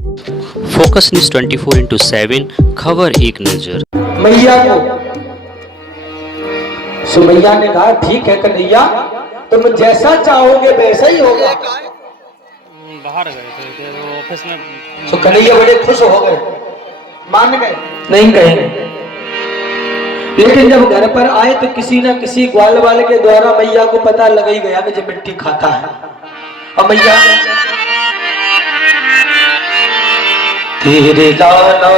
Focus news 24/7 खबर एक नजर। मैया को सुमैया ने कहा ठीक है कन्हैया, तुम जैसा चाहोगे वैसा ही होगा। बाहर गए थे वो ऑफिस में। तो कन्हैया बड़े खुश हो गए, मान गए, नहीं कहेंगे। लेकिन जब घर पर आए तो किसी न किसी ग्वाल वाले के द्वारा मैया को पता लग ही गया कि जो मिट्टी खाता है। और मैया तेरे लाला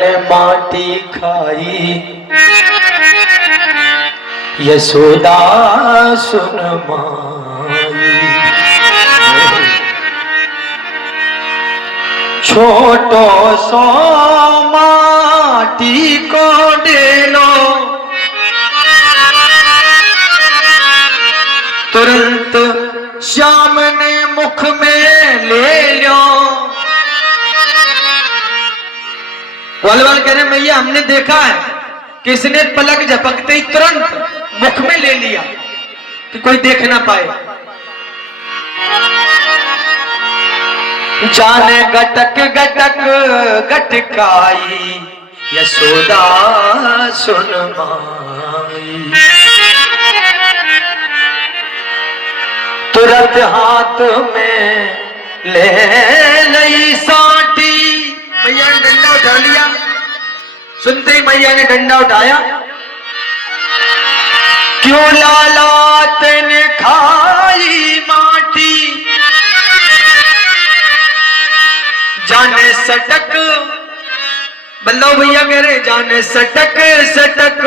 ने माटी खाई, यशोदा सुन माई, छोटो सो माटी को डेलो, तुरंत श्याम ने मुख में ले लो। वाल कह रहे मैया हमने देखा है कि इसने पलक झपकते ही तुरंत मुख में ले लिया कि कोई देख ना पाए। जाने गटक गटक गटकाई, यशोदा सुन माई, तुरंत हाथ में ले लई साटी। मैया ने डंडा उठा लिया, सुनते ही मैया ने डंडा उठाया। क्यों लाला तेने खाई माटी, जाने सटक, बल्लो भैया कह रहे जाने सटक सटक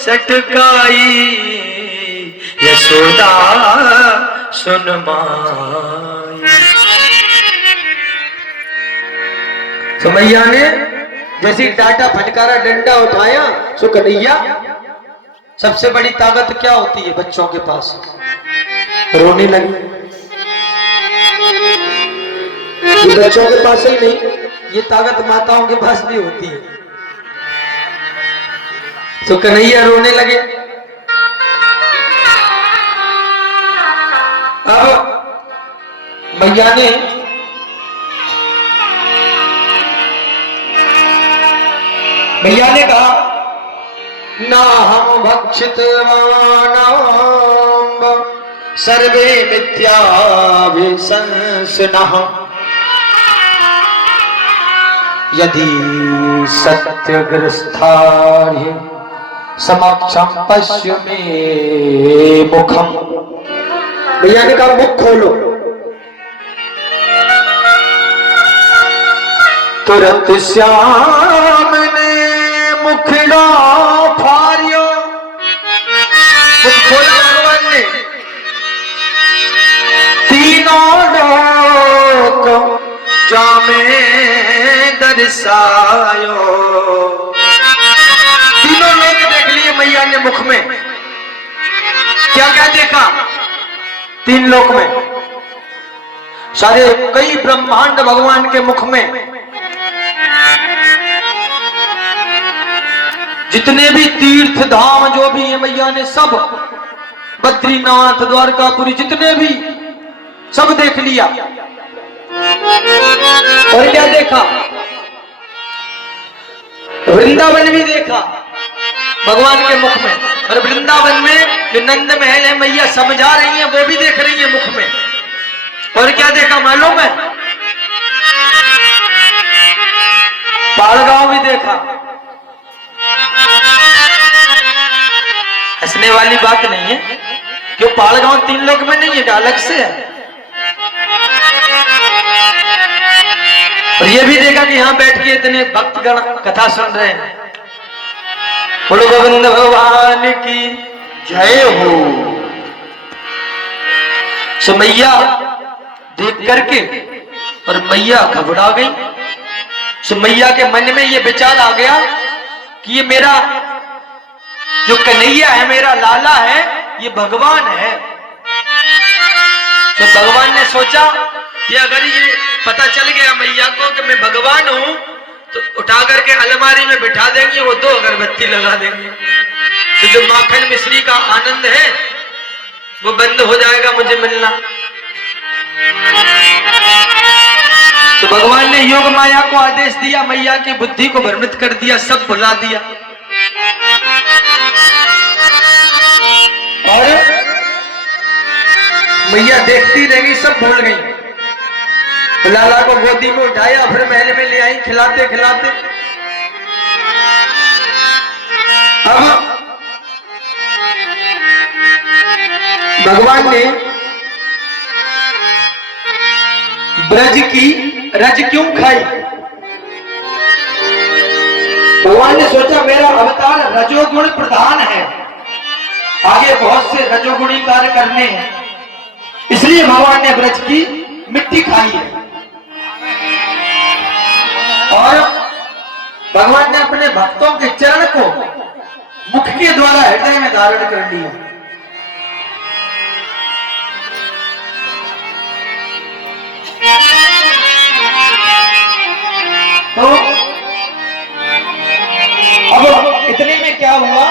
सटकाई, यशोदा सुन माई। तो मैया ने जैसी डाटा फटकारा डंडा उठाया, सो कन्हैया सबसे बड़ी ताकत क्या होती है बच्चों के पास, रोने लगी। ये बच्चों के पास ही नहीं, ये ताकत माताओं के पास भी होती है। तो कन्हैया रोने लगे। अब मैया ने कहा ना हम भक्षित मानव सर्वे मिथ्याभिशंसनः, यदि सत्यग्रस्थाहि समक्षम पश्य मे मुखम। भैया ने कहा मुख खोलो। तुरंत श्याम ने मुखड़ा फारियो, मुख खोला भगवान ने। तीनों लोक जामे दर्शायो, तीनों लोग देख लिए मैया ने मुख में। क्या क्या देखा तीन लोक में? सारे कई ब्रह्मांड भगवान के मुख में, जितने भी तीर्थ धाम जो भी है मैया ने सब, बद्रीनाथ द्वारकापुरी जितने भी सब देख लिया। और क्या देखा? वृंदावन भी देखा भगवान के मुख में। और वृंदावन में जो नंद महल है मैया समझा रही है, वो भी देख रही है मुख में। और क्या देखा मालूम है? पाड़गांव भी देखा। हंसने वाली बात नहीं है, क्यों पाड़गांव तीन लोक में नहीं है, अलग से है। और ये भी देखा कि यहां बैठ के इतने भक्तगण कथा सुन रहे हैं। बोलो गोविंद भगवान की जय हो। सो मैया देख करके और मैया घबरा गई। सो मैया के मन में ये विचार आ गया कि ये मेरा जो कन्हैया है, मेरा लाला है, ये भगवान है। तो भगवान ने सोचा कि अगर ये पता चल गया मैया को कि मैं भगवान हूं, तो उठा करके अलमारी में बिठा देंगे, वो 2 अगरबत्ती लगा देंगे। तो जो माखन मिश्री का आनंद है वो बंद हो जाएगा मुझे मिलना। तो भगवान ने योग माया को आदेश दिया, मैया की बुद्धि को भ्रमित कर दिया, सब भुला दिया। और मैया देखती रह गई, सब भूल गई। लाला को गोदी में उठाया, फिर महल में ले आई खिलाते खिलाते। अब भगवान ने ब्रज की रज क्यों खाई? भगवान ने सोचा मेरा अवतार रजोगुण प्रधान है, आगे बहुत से रजोगुणी कार्य करने हैं, इसलिए भगवान ने ब्रज की मिट्टी खाई है। और भगवान ने अपने भक्तों के चरण को मुख के द्वारा हृदय में धारण कर लिया। तो अब इतने में क्या हुआ,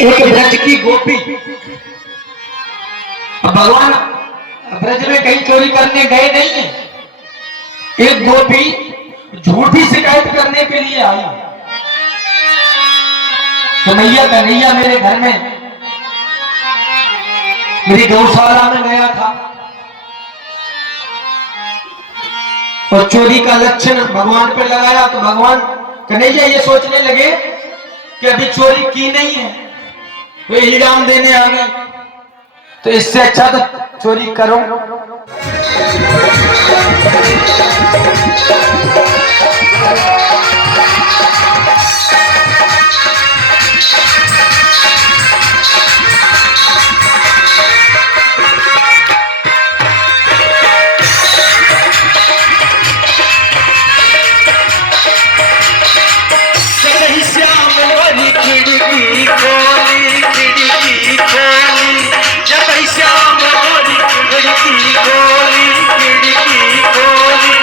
एक ब्रज की गोपी, भगवान ब्रज में कहीं चोरी करने गए नहीं है, एक गोपी झूठी शिकायत करने के लिए आई तो मैया कन्हैया मेरे घर में, मेरी गौशाला में गया था और चोरी का लक्षण भगवान पे लगाया, तो भगवान कन्हैया ये सोचने लगे कि अभी चोरी की नहीं है, तो इल्जाम देने आ गए, तो इससे अच्छा तो चोरी करो। श्याम मोरी खिड़की खोली, खिड़की खोली।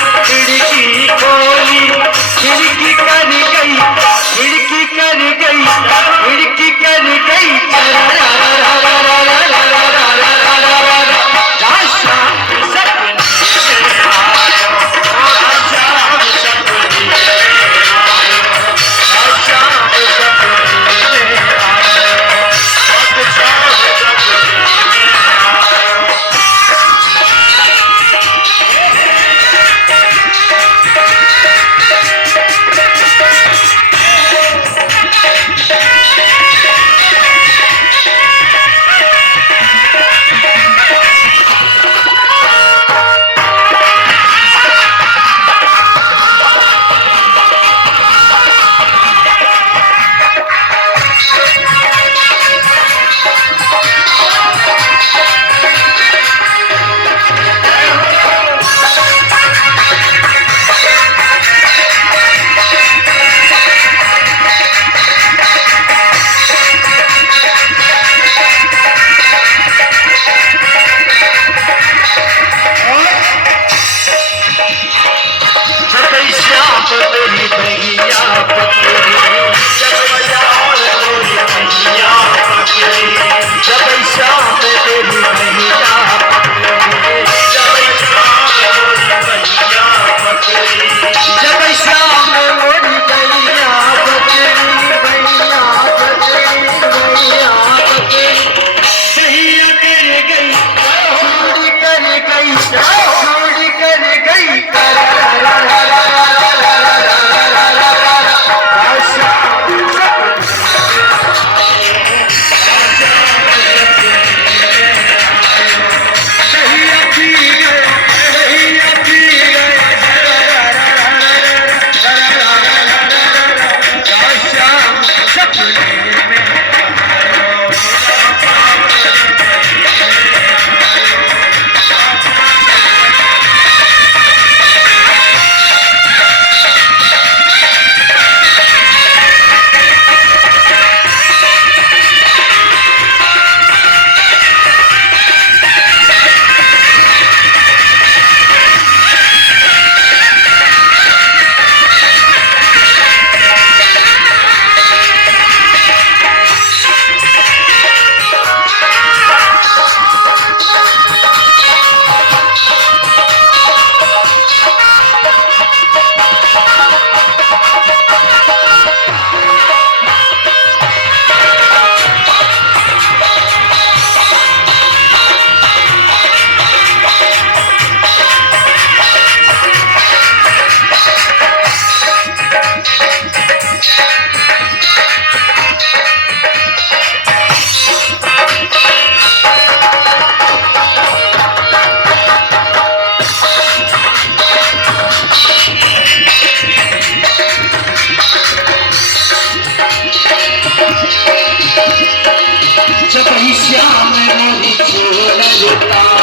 श्याम मोरी चोर लाओ,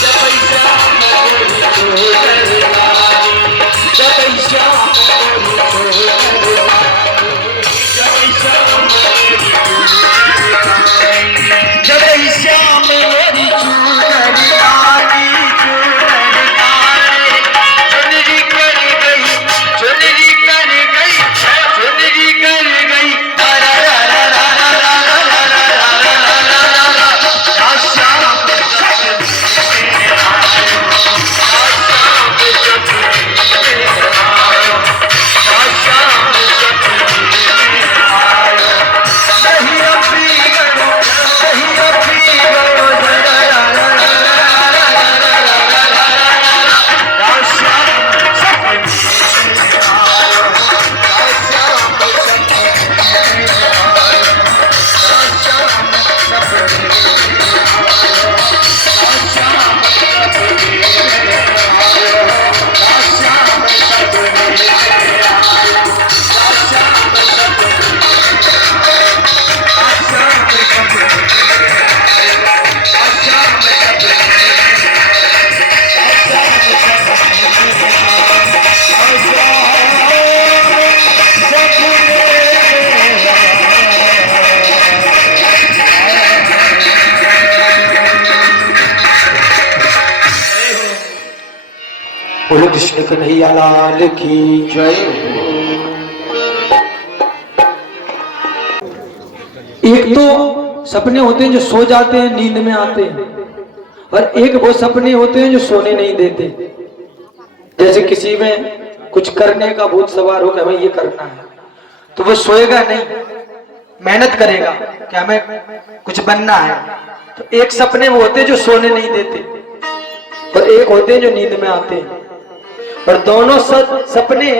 जब श्याम मोरी चोर लाओ, जब श्याम मोरी चोर लाओ, जब श्याम मोरी चोर लाओ, जब श्याम मोरी चोर लाओ, चुनरी कर गई, चुनरी कर गई, चुनरी कर गई, रा रा रा रा रा रा रा रा रा रा रा रा रा रा, श्याम सपने में आयो, श्याम सपने में आयो, श्याम सपने में आयो, नहीं अपनी गयो, नहीं अपनी गयो, रा रा रा रा रा रा रा रा रा रा, श्याम सपने में आयो, श्याम सपने में आयो, श्याम सपने में आयो, श्याम सपने में आयो, श्याम सपने में आयो, श्याम बोलो कृष्ण कन्हैया लाल की जय। एक तो सपने होते हैं जो सो जाते हैं, नींद में आते हैं, और एक वो सपने होते हैं जो सोने नहीं देते। जैसे किसी में कुछ करने का भूत सवार हो कि हमें ये करना है, तो वो सोएगा नहीं, मेहनत करेगा कि हमें कुछ बनना है। तो एक सपने वो होते हैं जो सोने नहीं देते, और एक होते हैं जो नींद में आते हैं। और दोनों सपने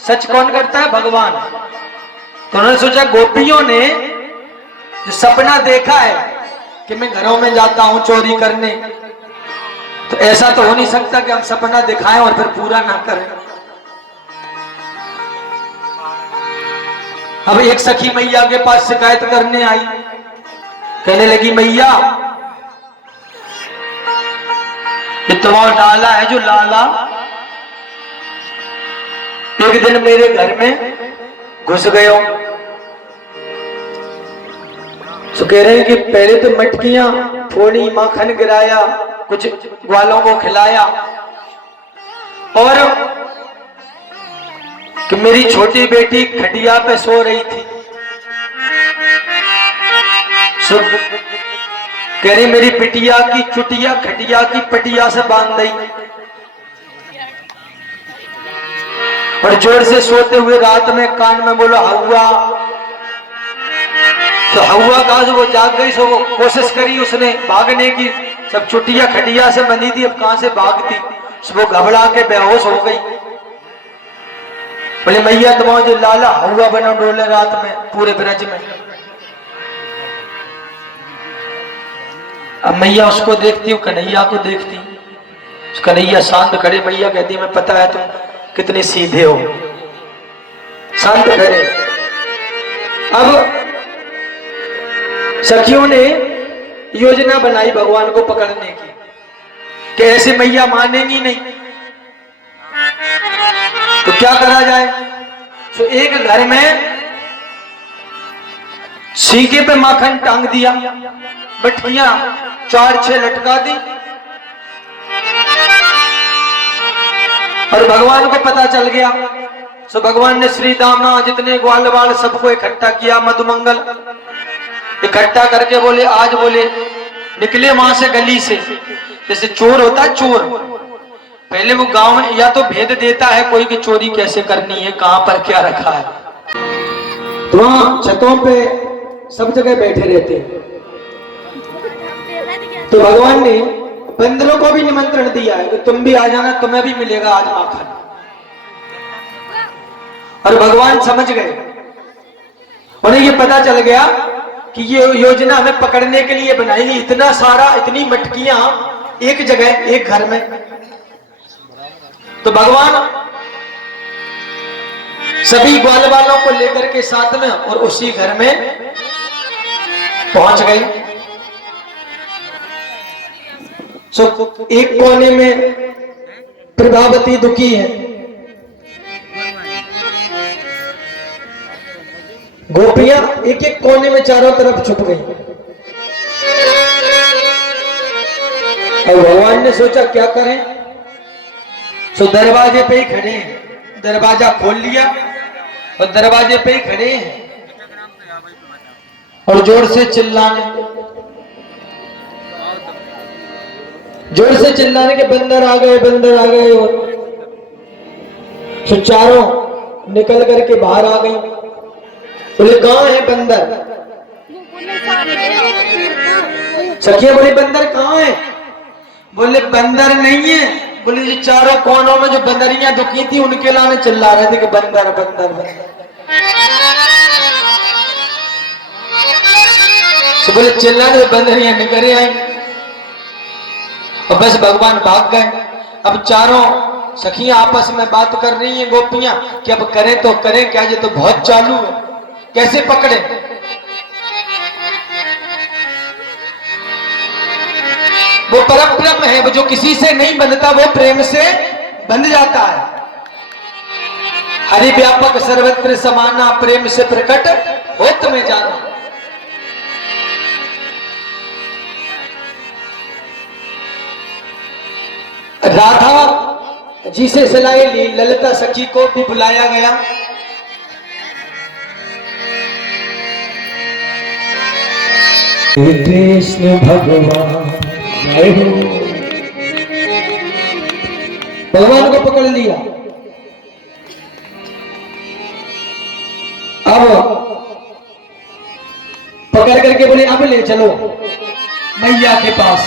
सच कौन करता है? भगवान। तो उन्होंने सोचा गोपियों ने जो सपना देखा है कि मैं घरों में जाता हूं चोरी करने, तो ऐसा तो हो नहीं सकता कि हम सपना दिखाएं और फिर पूरा ना करें। अब एक सखी मैया के पास शिकायत करने आई, कहने लगी मैया ये तुम्हारा लाला है जो लाला एक दिन मेरे घर में घुस गयो। तो कह रहे हैं कि पहले तो मटकियां फोड़ी, माखन गिराया, कुछ ग्वालों को खिलाया, और कि मेरी छोटी बेटी खटिया पे सो रही थी। कह रही मेरी बिटिया की चुटिया खटिया की पटिया से बांध दी, और जोर से सोते हुए रात में कान में बोलो हवा। तो हवा कहा वो जाग गई, सो वो कोशिश करी उसने भागने की, सब चुटिया खटिया से बंधी थी, अब कहां से भागती। वो घबरा के बेहोश हो गई। बोले मैया तुम्हारा जो लाला हवा बना डोले रात में पूरे ब्रज में। अब मैया उसको देखती हूँ, कन्हैया को देखती, कन्हैया शांत खड़े। मैया कहती मैं पता है तुम कितने सीधे हो, शांत खड़े। अब सखियों ने योजना बनाई भगवान को पकड़ने की कि ऐसे मैया मानेंगी नहीं, तो क्या करा जाए। तो एक घर में सीके पे माखन टांग दिया, बटिया 4-6 लटका दी, और भगवान को पता चल गया। सो भगवान ने श्री दामा जितने ग्वाल बाल सबको इकट्ठा किया, मधुमंगल इकट्ठा करके बोले आज बोले निकले वहां से गली से। जैसे चोर होता है, चोर पहले वो गांव में या तो भेद देता है कोई कि चोरी कैसे करनी है, कहां पर क्या रखा है। तो वहां छतों पे सब जगह बैठे रहते हैं। तो भगवान ने बंदरों को भी निमंत्रण दिया है कि तुम भी आ जाना, तुम्हें भी मिलेगा आज माखन। और भगवान समझ गए, उन्हें ये पता चल गया कि ये योजना हमें पकड़ने के लिए बनाई गई। इतना सारा, इतनी मटकियां एक जगह, एक घर में। तो भगवान सभी ग्वाल वालों को लेकर के साथ में और उसी घर में पहुंच गए। एक कोने में प्रभावती दुखी है, गोपियां एक एक कोने में चारों तरफ छुप गई। और भगवान ने सोचा क्या करें, तो दरवाजे पे ही खड़े हैं, दरवाजा खोल लिया और दरवाजे पे ही खड़े हैं और जोर से चिल्लाने के बंदर आ गए, बंदर आ गए। तो चारों निकल करके बाहर आ गई। बोले कहाँ है बंदर? सखिया बोली बंदर कहाँ है? बोले बंदर नहीं है। बोले जी चारों कोनों में जो बंदरियां दुखी थी उनके लाने चिल्ला रहे थे कि बंदर बंदर बंदर। तो बोले चिल्ला रहे बंदरियां निकल आई और बस भगवान भाग गए। अब चारों सखियां आपस में बात कर रही हैं गोपियां कि अब करें तो करें क्या, ये तो बहुत चालू है, कैसे पकड़े। वो परम ब्रह्म है, वो जो किसी से नहीं बंधता वो प्रेम से बंध जाता है। हरि व्यापक सर्वत्र समाना, प्रेम से प्रकट होत में जाना। राधा जी से सलाह ली, ललिता सखी को भी बुलाया गया। कृष्ण भगवान भगवान को पकड़ लिया। अब पकड़ करके बोले अब ले चलो मैया के पास।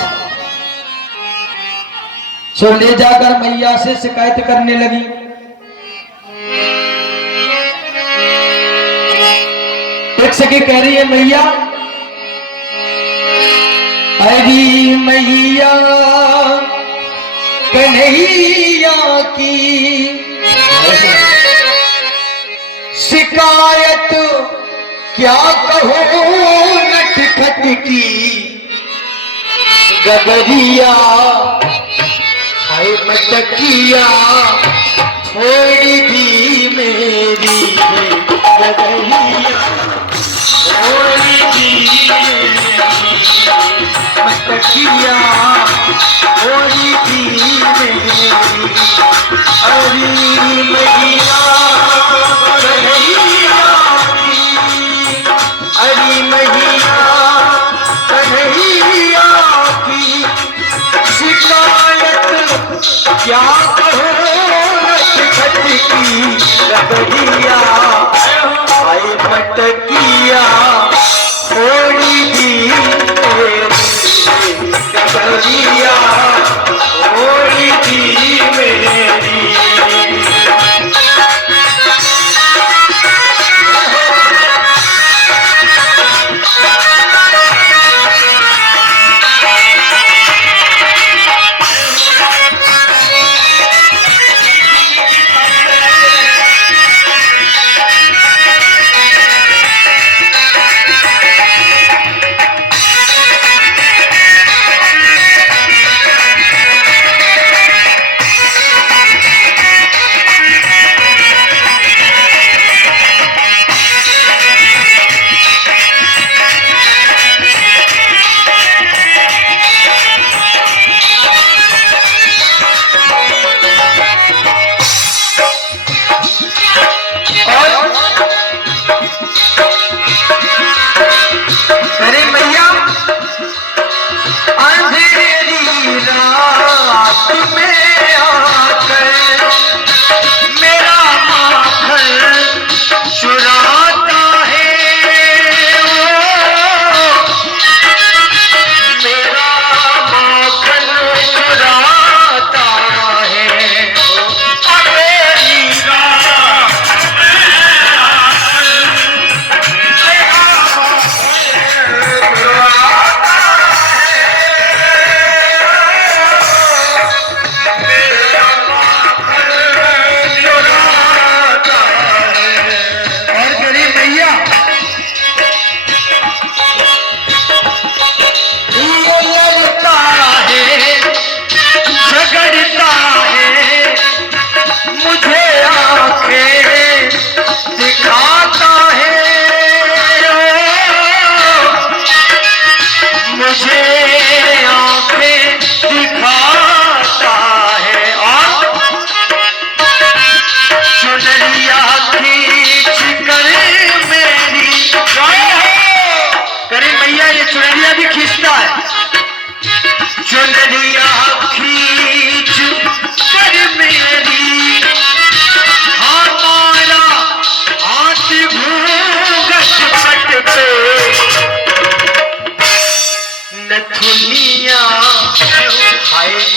सो ले जाकर मैया से शिकायत करने लगी। एक सखी कह रही है मैया, हरी मैया कन्हैया की शिकायत क्या कहो नटखट की, गगरिया हाय मटकिया थोड़ी भी मेरी गगरिया थोड़ी भी मटकिया थोड़ी भी मेरी। हरी मैया कन्हैया की, हरी मैया कन्हैया की शिकायत क्या कहो नटखट की, गगरिया हाय मटकिया थोड़ी भी गगरिया थोड़ी भी मेरी।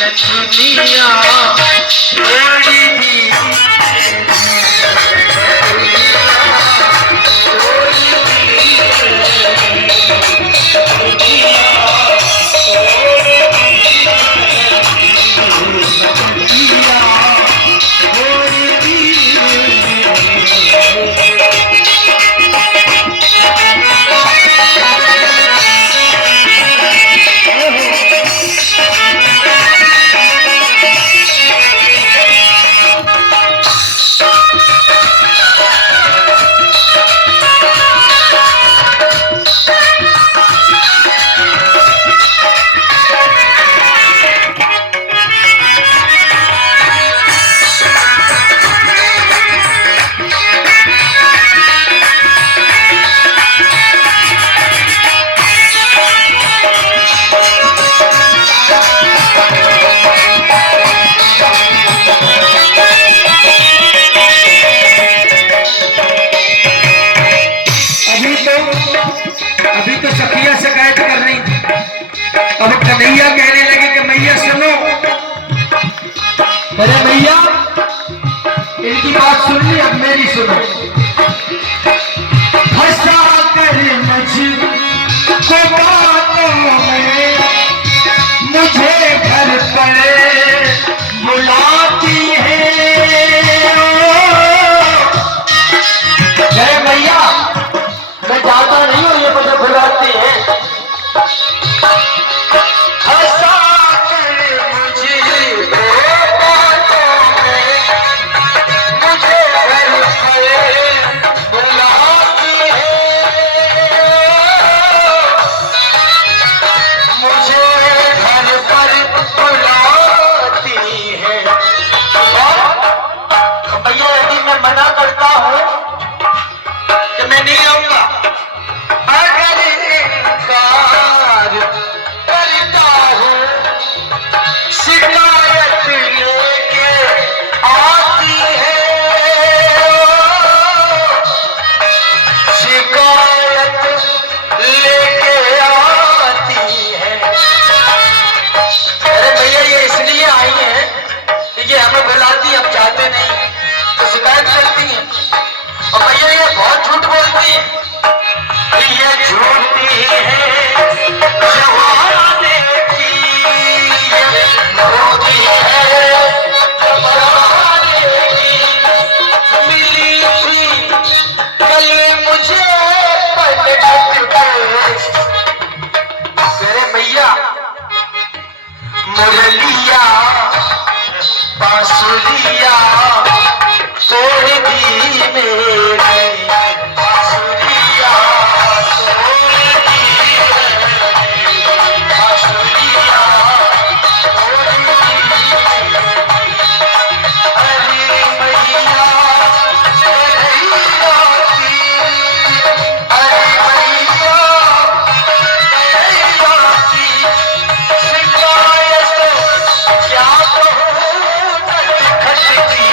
दुनिया छोड़ी दी अभी तो सखिया शिकायत कर रही थी, अब कन्हैया कहने लगे कि मैया सुनो। अरे मैया इनकी बात सुन ली, अब मेरी सुनो। फंसा कर मुझको बातों में, मुझे घर पर बुलाती है। जय मैया मैं जाता नहीं हूँ, ये मुझे बुलाती है। हंसा कर मुझे बातों में, मुझे घर पर बुलाती है। मुझे घर पर बुलाती है। और भैया यदि मैं मना करता हूँ कि मैं नहीं आऊंगा, अगर इनकार करता हूँ, शिकायत लेके आती है। शिकायत लेके आती है। अरे भैया ये इसलिए आई है कि ये हमें बुलाती, हम चाहते नहीं तो शिकायत करती है। और भैया ये बहुत झूठ बोलती है, ये झूठी है जवाने की, झूठी है जवाने की। मिली थी कल मुझे पलट के, अरे भैया मुरलिया बांसुरिया तोड़ दी मेरी, बांसुरिया तोड़ दी मेरी, बांसुरिया तोड़ दी मेरी। अरे भैया कन्हैया की, अरे भैया कन्हैया की शिकायत क्या कहूँ नटखट की।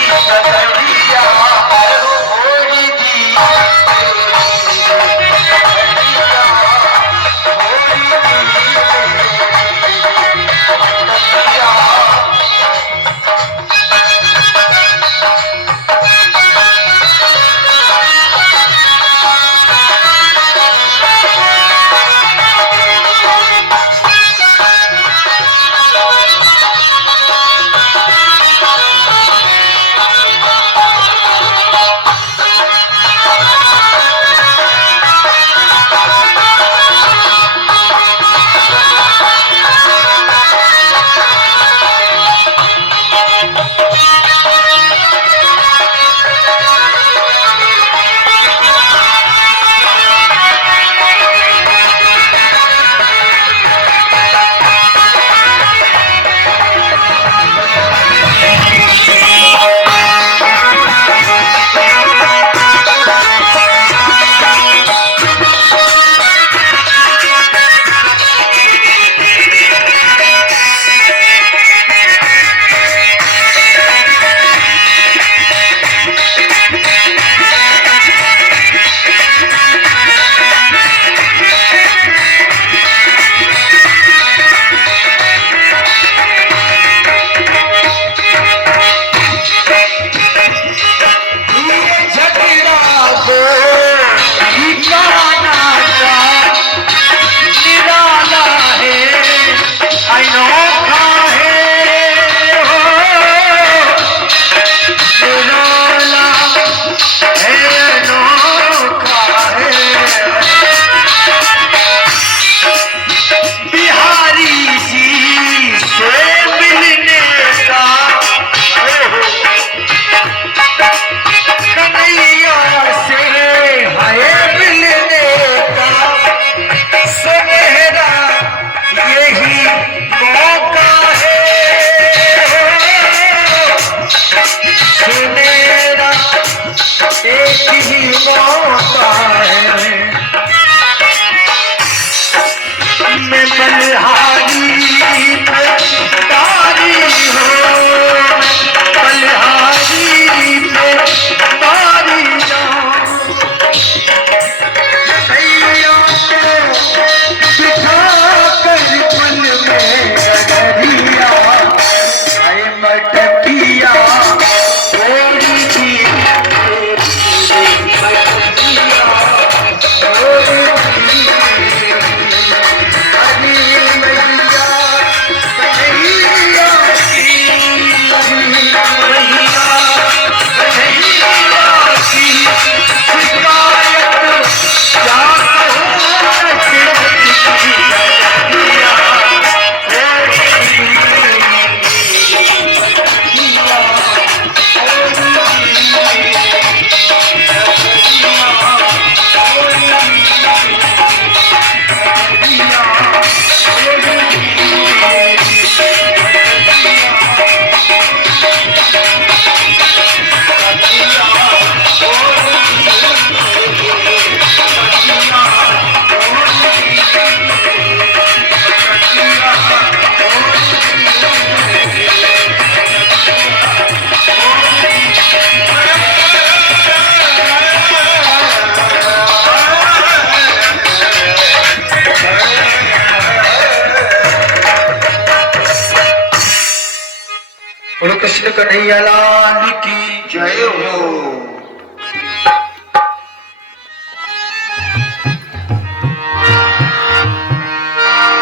पोता है मैं बलिहारी पे तारी हो बलिहारी पे तारी जाऊं सैया को बिठा कर पुल में अगरिया आए मटकिया थोड़ी सी कृष्ण कन्हैया लाल की जय हो।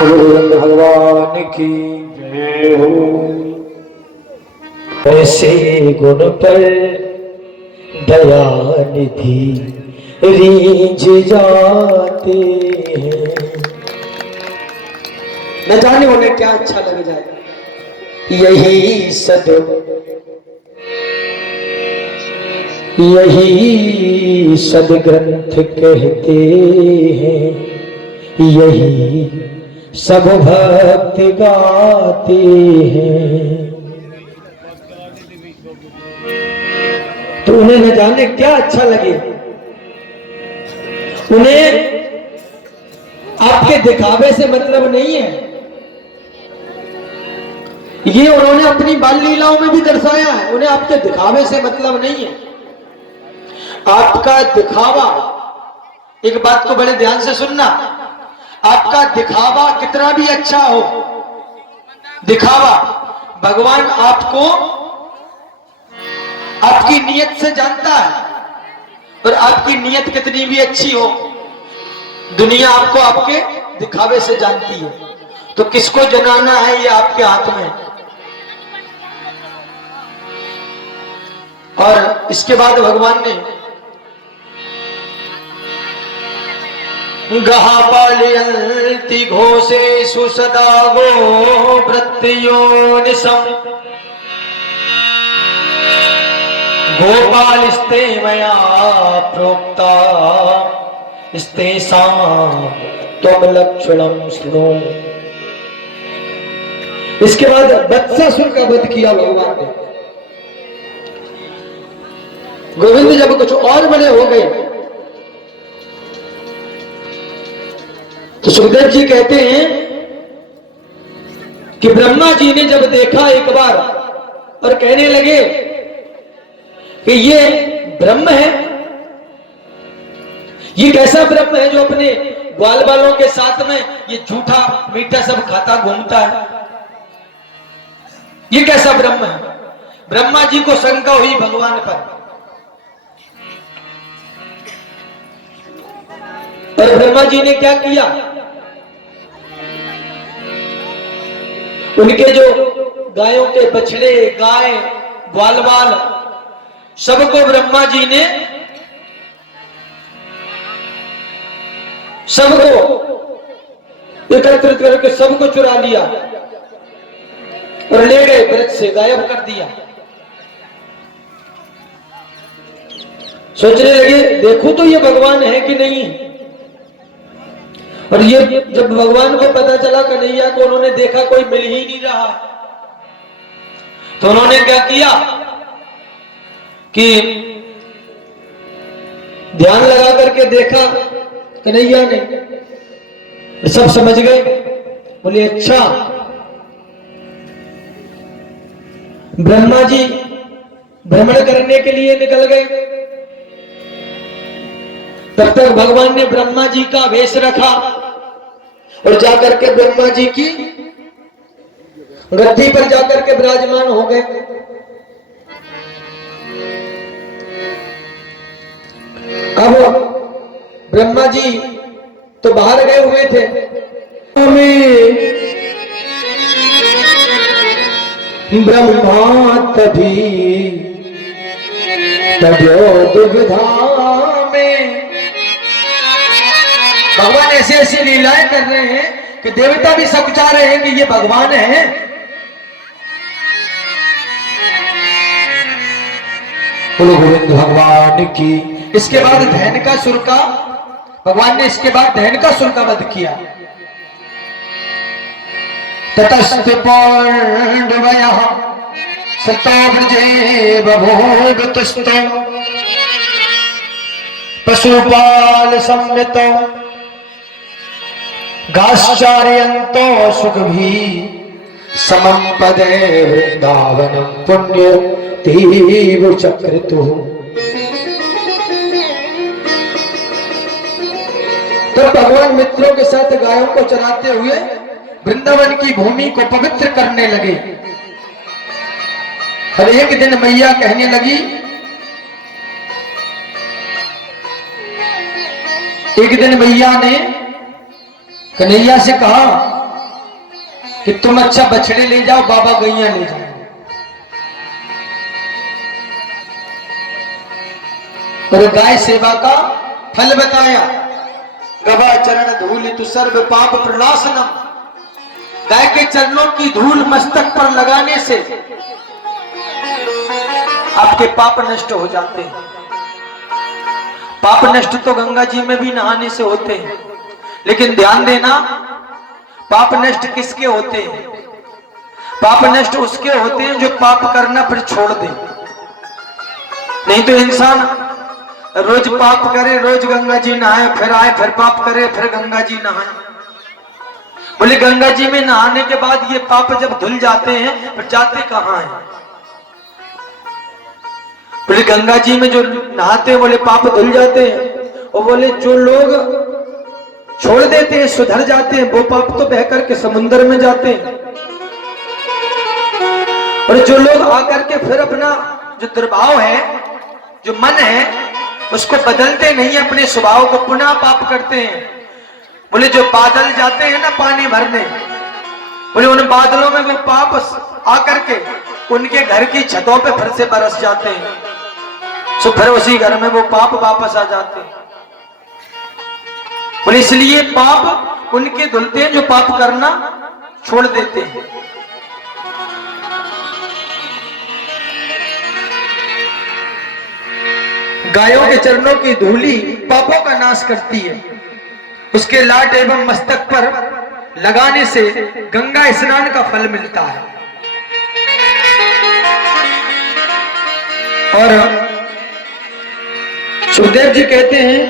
गोविंद भगवान की जय हो। ऐसे गुण पर दया निधि रीझ जाते हैं, न जाने उन्हें क्या अच्छा लग जाएगा। यही सदग्रंथ कहते हैं, यही सब भक्त गाते हैं। तो उन्हें न जाने क्या अच्छा लगे, उन्हें आपके दिखावे से मतलब नहीं है। ये उन्होंने अपनी बाल लीलाओं में भी दर्शाया है, उन्हें आपके दिखावे से मतलब नहीं है। आपका दिखावा, एक बात को बड़े ध्यान से सुनना, आपका दिखावा कितना भी अच्छा हो, दिखावा भगवान आपको आपकी नीयत से जानता है, और आपकी नीयत कितनी भी अच्छी हो, दुनिया आपको आपके दिखावे से जानती है। तो किसको जनाना है ये आपके हाथ में। और इसके बाद भगवान ने गहा पालयन्ति घोषेषु सदा गो भृत्योनिशम् गोपालस्ते मया प्रोक्ता स्तेषां त्वं लक्षणं शृणु। इसके बाद वत्सासुर का वध किया भगवान ने। गोविंद जब कुछ और बड़े हो गए तो सुखदेव जी कहते हैं कि ब्रह्मा जी ने जब देखा एक बार और कहने लगे कि ये ब्रह्म है, ये कैसा ब्रह्म है जो अपने ग्वाल बालों के साथ में ये झूठा मीठा सब खाता घूमता है, ये कैसा ब्रह्म है। ब्रह्मा जी को शंका हुई भगवान पर, और ब्रह्मा जी ने क्या किया, उनके जो गायों के बछड़े, गाय, ग्वाल बाल सबको ब्रह्मा जी ने सबको एकत्रित करके सबको चुरा लिया और ले गए, वृक्ष से गायब कर दिया। सोचने लगे देखो तो ये भगवान है कि नहीं। और ये जब भगवान को पता चला कन्हैया को, उन्होंने देखा कोई मिल ही नहीं रहा, तो उन्होंने क्या किया कि ध्यान लगा करके देखा कन्हैया ने, सब समझ गए। बोले अच्छा। ब्रह्मा जी भ्रमण करने के लिए निकल गए। तब तक भगवान ने ब्रह्मा जी का वेश रखा और जाकर के ब्रह्मा जी की गद्दी पर जाकर के विराजमान हो गए। अब ब्रह्मा जी तो बाहर गए हुए थे, ब्रह्मा तभी तब्यो दुविधा में। भगवान ऐसे ऐसी लीलाएं कर रहे हैं कि देवता भी सब चाह रहे हैं कि ये भगवान है। बोलो गोविंद भगवान की। इसके बाद धैनकासुर का भगवान ने इसके बाद धैनकासुर का वध किया। ततस्थ पांडवयः सतो ब्रजे बभूवतुस्तो पशुपाल संमितो गाश्चार्यन्तो सुखभी समं पदे वृंदावनं पुण्य तीव चक्रतु। तो भगवान मित्रों के साथ गायों को चराते हुए वृंदावन की भूमि को पवित्र करने लगे। और एक दिन मैया कहने लगी, एक दिन मैया ने कन्हैया से कहा कि तुम अच्छा बछड़े ले जाओ, बाबा गैया ले जाओ। और गाय सेवा का फल बताया। गवा चरण धूल तु सर्व पाप प्रणाशनम। गाय के चरणों की धूल मस्तक पर लगाने से आपके पाप नष्ट हो जाते हैं। पाप नष्ट तो गंगा जी में भी नहाने से होते हैं, लेकिन ध्यान देना, पाप नष्ट किसके होते हैं? पाप नष्ट उसके होते हैं जो पाप करना फिर छोड़ दे। नहीं तो इंसान रोज पाप करे, रोज गंगा जी नहाए, फिर आए, फिर पाप करे, फिर गंगा जी नहाए। बोले गंगा जी में नहाने के बाद ये पाप जब धुल जाते हैं फिर जाते कहाँ हैं? बोले गंगा जी में जो नहाते हैं बोले पाप धुल जाते हैं। और बोले जो लोग छोड़ देते हैं, सुधर जाते हैं, वो पाप तो बह करके समुद्र में जाते हैं। और जो लोग आकर के फिर अपना जो दुर्भाव है, जो मन है, उसको बदलते नहीं, अपने स्वभाव को पुनः पाप करते हैं। बोले जो बादल जाते हैं ना पानी भरने, बोले उन बादलों में वो पाप आकर के उनके घर की छतों पे फिर से बरस जाते हैं, तो फिर उसी घर में वो पाप वापस आ जाते हैं। बोले इसलिए पाप उनके धुलते हैं जो पाप करना छोड़ देते हैं। गायों के चरणों की धूली पापों का नाश करती है। उसके लाट एवं मस्तक पर लगाने से गंगा स्नान का फल मिलता है। और सुखदेव जी कहते हैं,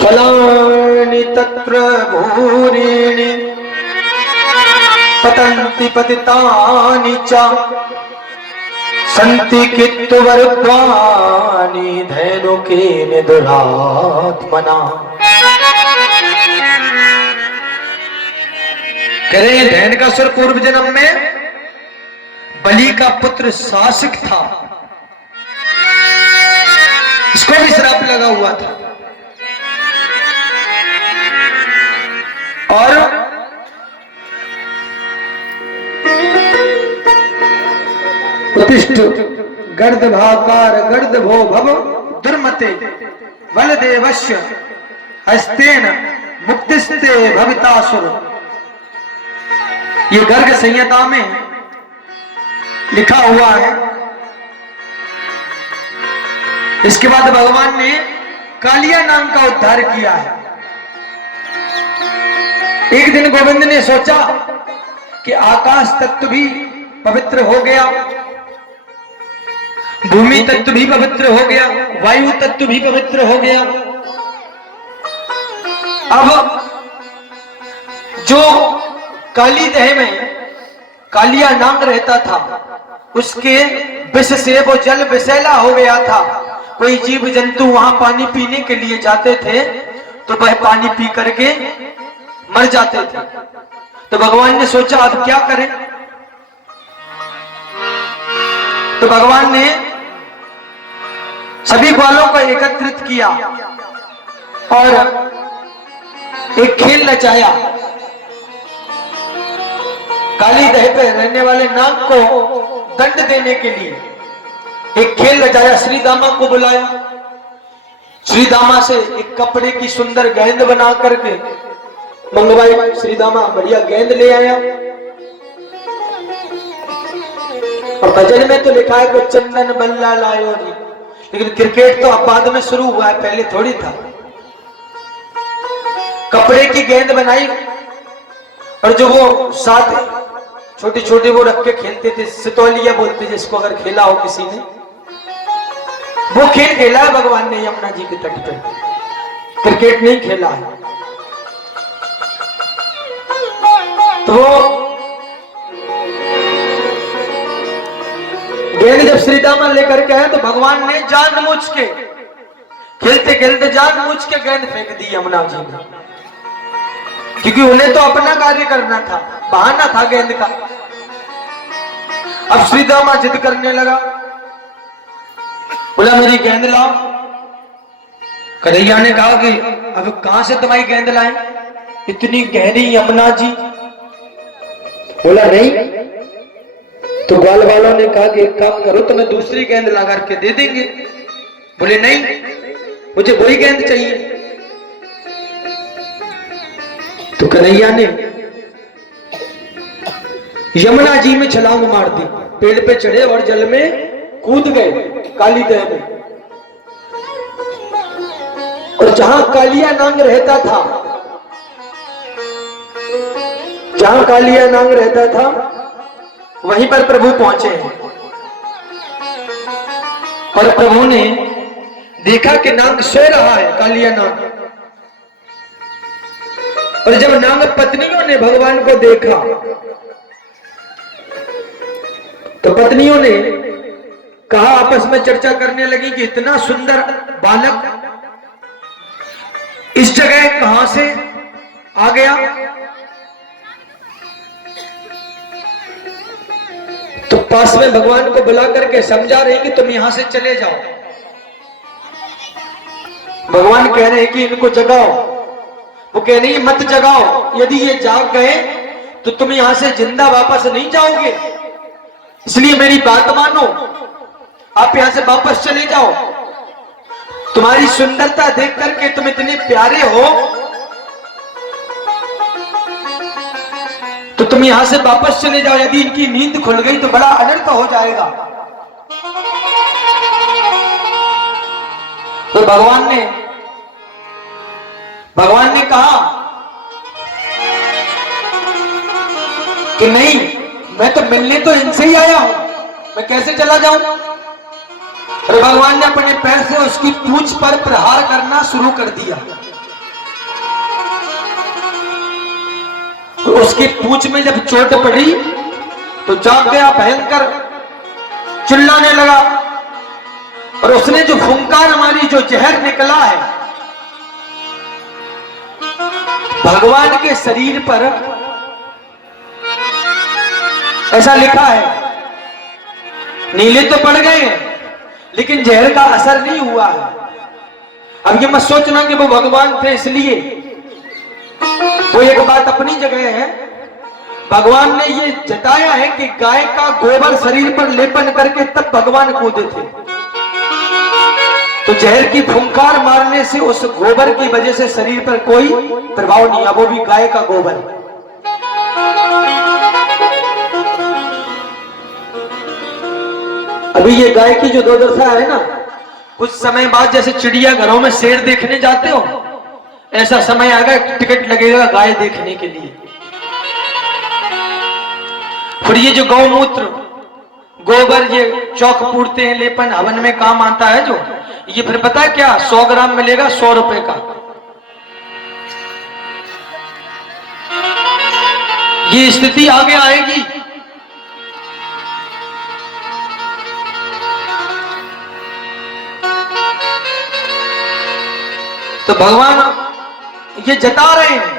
फलानि तत्र भूरिणि पतन्ति पतितानि च संति कित्तुवर्ध्वानि धैनुकेन दुरात्मना। कह रहे हैं धैनकासुर पूर्व जन्म में बलि का पुत्र शासक था, इसको भी श्राप लगा हुआ था। और प्रतिष्ठ गर्दभाकार गर्दभो भव दुर्मते बलदेवस्य हस्तेन मुक्तिस्ते भवितासुर। ये गर्ग संहिता में लिखा हुआ है। इसके बाद भगवान ने कालिया नाम का उद्धार किया है। एक दिन गोविंद ने सोचा कि आकाश तत्व भी पवित्र हो गया, भूमि तत्व भी पवित्र हो गया, वायु तत्व भी पवित्र हो गया। अब जो काली देह में कालिया नाग रहता था, उसके विष से वो जल विषैला हो गया था। कोई जीव जंतु वहां पानी पीने के लिए जाते थे तो वह पानी पी करके मर जाते थे। तो भगवान ने सोचा अब क्या करें। तो भगवान ने सभी ग्वालों को एकत्रित किया और एक खेल रचाया। काली दह पे रहने वाले नाग को दंड देने के लिए एक खेल रचाया। श्री दामा को बुलाया, श्री दामा से एक कपड़े की सुंदर गेंद बना करके मंगवाई। श्री दामा बढ़िया गेंद ले आया और भजन में तो लिखा है कि चंदन बल्ला लायो रे, लेकिन क्रिकेट तो अब बाद में शुरू हुआ है, पहले थोड़ी था। कपड़े की गेंद बनाई और जो वो साथ छोटी छोटी वो रख के खेलते थे, सितौलिया बोलते जिसको, अगर खेला हो किसी ने, वो खेल खेला है भगवान ने यमुना जी के तट पे, क्रिकेट नहीं खेला है। तो गेंद जब श्री दामा लेकर के आए तो भगवान ने जानबूझ के खेलते खेलते जानबूझ के गेंद फेंक दी यमुना जी में, क्योंकि उन्हें तो अपना कार्य करना था, बहाना था गेंद का। अब श्री दामा जिद करने लगा, बोला मेरी गेंद लाओ। कन्हैया ने कहा कि अब कहां से तुम्हारी गेंद लाएं, इतनी गहरी यमुना जी। बोला नहीं। तो ग्वाल वालों ने कहा कि एक काम करो, तुम्हें दूसरी गेंद ला करके दे देंगे। बोले नहीं, मुझे वही गेंद चाहिए। तो कन्हैया ने यमुना जी में छलांग मार दी, पेड़ पे चढ़े और जल में कूद गए काली दह में। और जहां कालिया नाग रहता था, जहां कालिया नाग रहता था वहीं पर प्रभु पहुंचे और प्रभु ने देखा कि नाग सो रहा है, कालिया नाग। और जब नाग पत्नियों ने भगवान को देखा तो पत्नियों ने कहा, आपस में चर्चा करने लगी कि इतना सुंदर बालक इस जगह कहां से आ गया। तो पास में भगवान को बुला करके समझा रही कि तुम यहां से चले जाओ। भगवान कह रहे हैं कि इनको जगाओ। वो कह रही मत जगाओ, यदि ये जाग गए तो तुम यहां से जिंदा वापस नहीं जाओगे, इसलिए मेरी बात मानो, आप यहां से वापस चले जाओ। तुम्हारी सुंदरता देख करके तुम इतने प्यारे हो तो तुम यहां से वापस चले जाओ, यदि इनकी नींद खुल गई तो बड़ा अनर्थ हो जाएगा। तो भगवान ने कहा कि नहीं, मैं तो मिलने तो इनसे ही आया हूं, मैं कैसे चला जाऊं। और भगवान ने अपने पैर से उसकी पूंछ पर प्रहार करना शुरू कर दिया। तो उसकी पूंछ में जब चोट पड़ी तो जाग गया, भयंकर चिल्लाने लगा। और उसने जो फुंकार मारी, जो जहर निकला है भगवान के शरीर पर, ऐसा लिखा है, नीले तो पड़ गए लेकिन जहर का असर नहीं हुआ है। अब ये मत सोचना कि वो भगवान थे इसलिए, वो एक बात अपनी जगह है। भगवान ने ये जताया है कि गाय का गोबर शरीर पर लेपन करके तब भगवान कूदे थे। तो जहर की फुंकार मारने से उस गोबर की वजह से शरीर पर कोई प्रभाव नहीं है, वो भी गाय का गोबर। अभी ये गाय की जो दुर्दशा है ना, कुछ समय बाद जैसे चिड़िया घरों में शेर देखने जाते हो, ऐसा समय आएगा टिकट लगेगा गाय देखने के लिए। फिर ये जो गौमूत्र गोबर ये चौक पूरते हैं, लेपन हवन में काम आता है जो, ये फिर पता है क्या 100 ग्राम मिलेगा 100 रुपए का। ये स्थिति आगे आएगी। तो भगवान ये जता रहे हैं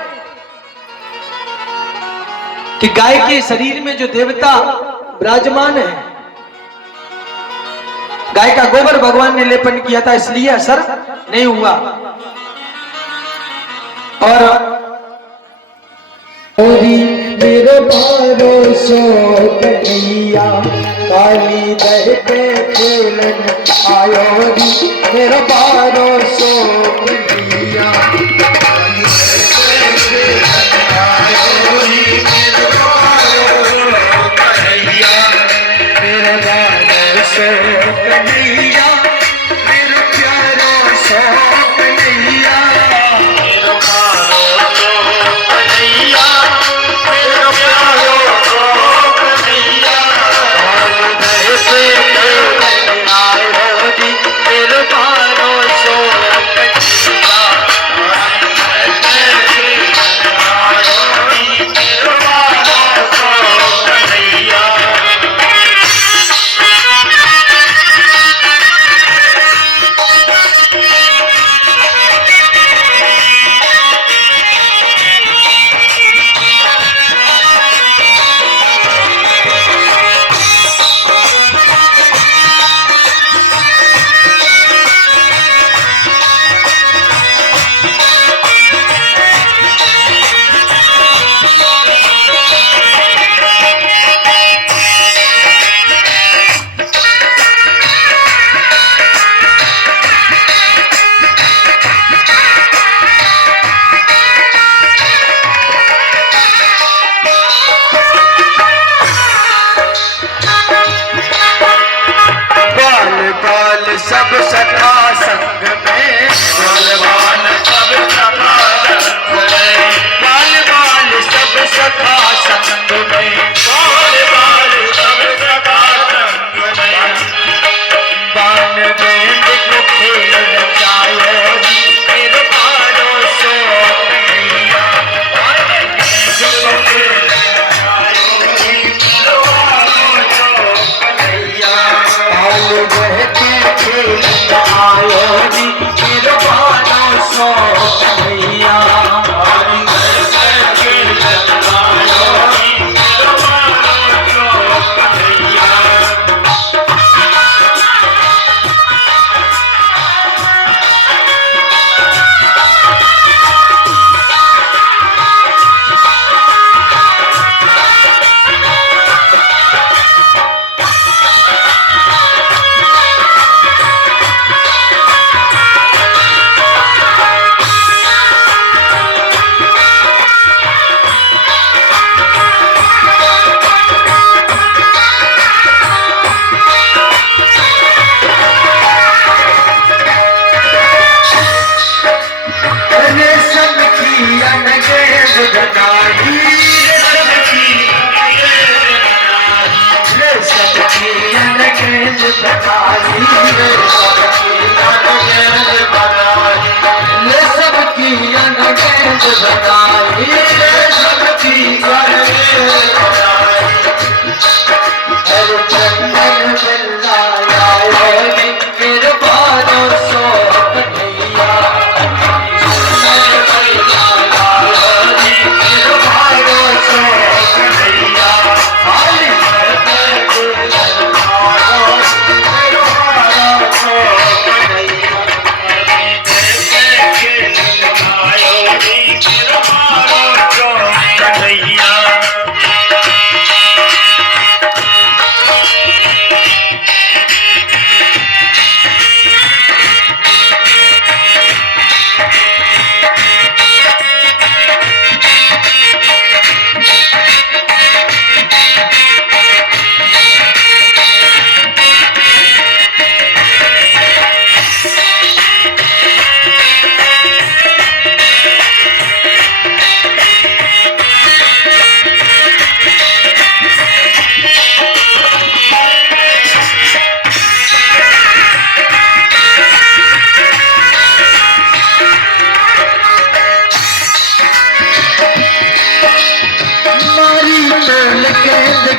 कि गाय के शरीर में जो देवता विराजमान है, गाय का गोबर भगवान ने लेपन किया था, इसलिए असर नहीं हुआ। और मेरे भरोसो कन्हैया काली दर पे खेलन आयो री, मेरा भरोसो कन्हैया सब सखा संग में, बलवान सब सखा संग में, बलवान सब सखा संग में, बलवान सब सखा संग में, बाण बेंद को खेल रचायो मेरे बाणों सो कन्हैया, बाण बेंद को खेल रचायो मेरे बाणों सो कन्हैया, आयो बहके आयो जी मेरे बाणों सो कन्हैया,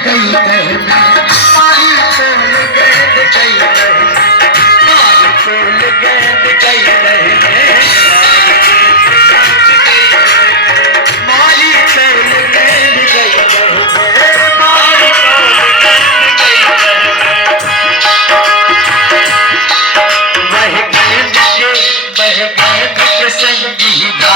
गई गई मारी फूल गेंद गई गई मारी फूल गेंद गई गई मारी फूल गेंद गई गई मारी फूल गेंद गई वह गेंद के संगीता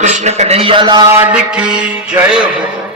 कृष्ण कन्हैया लाल की जय हो।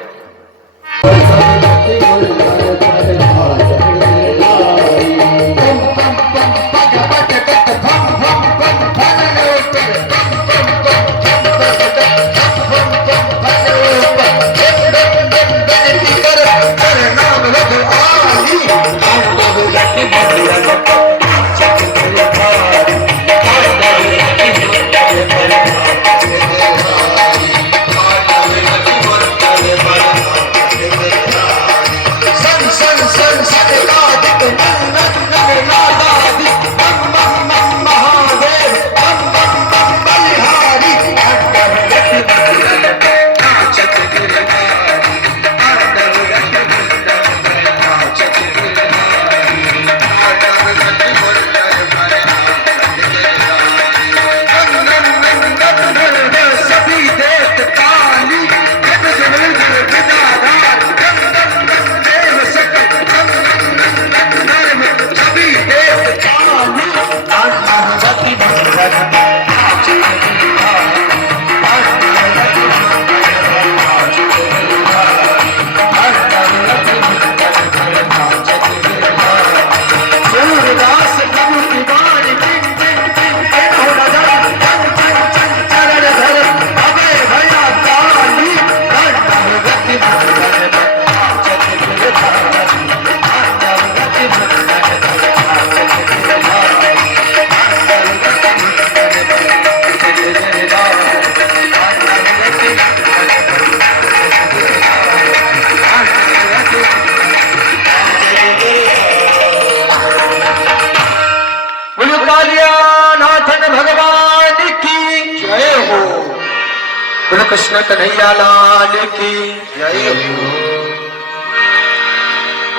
कृष्ण कन्हैया लाल की जय हो।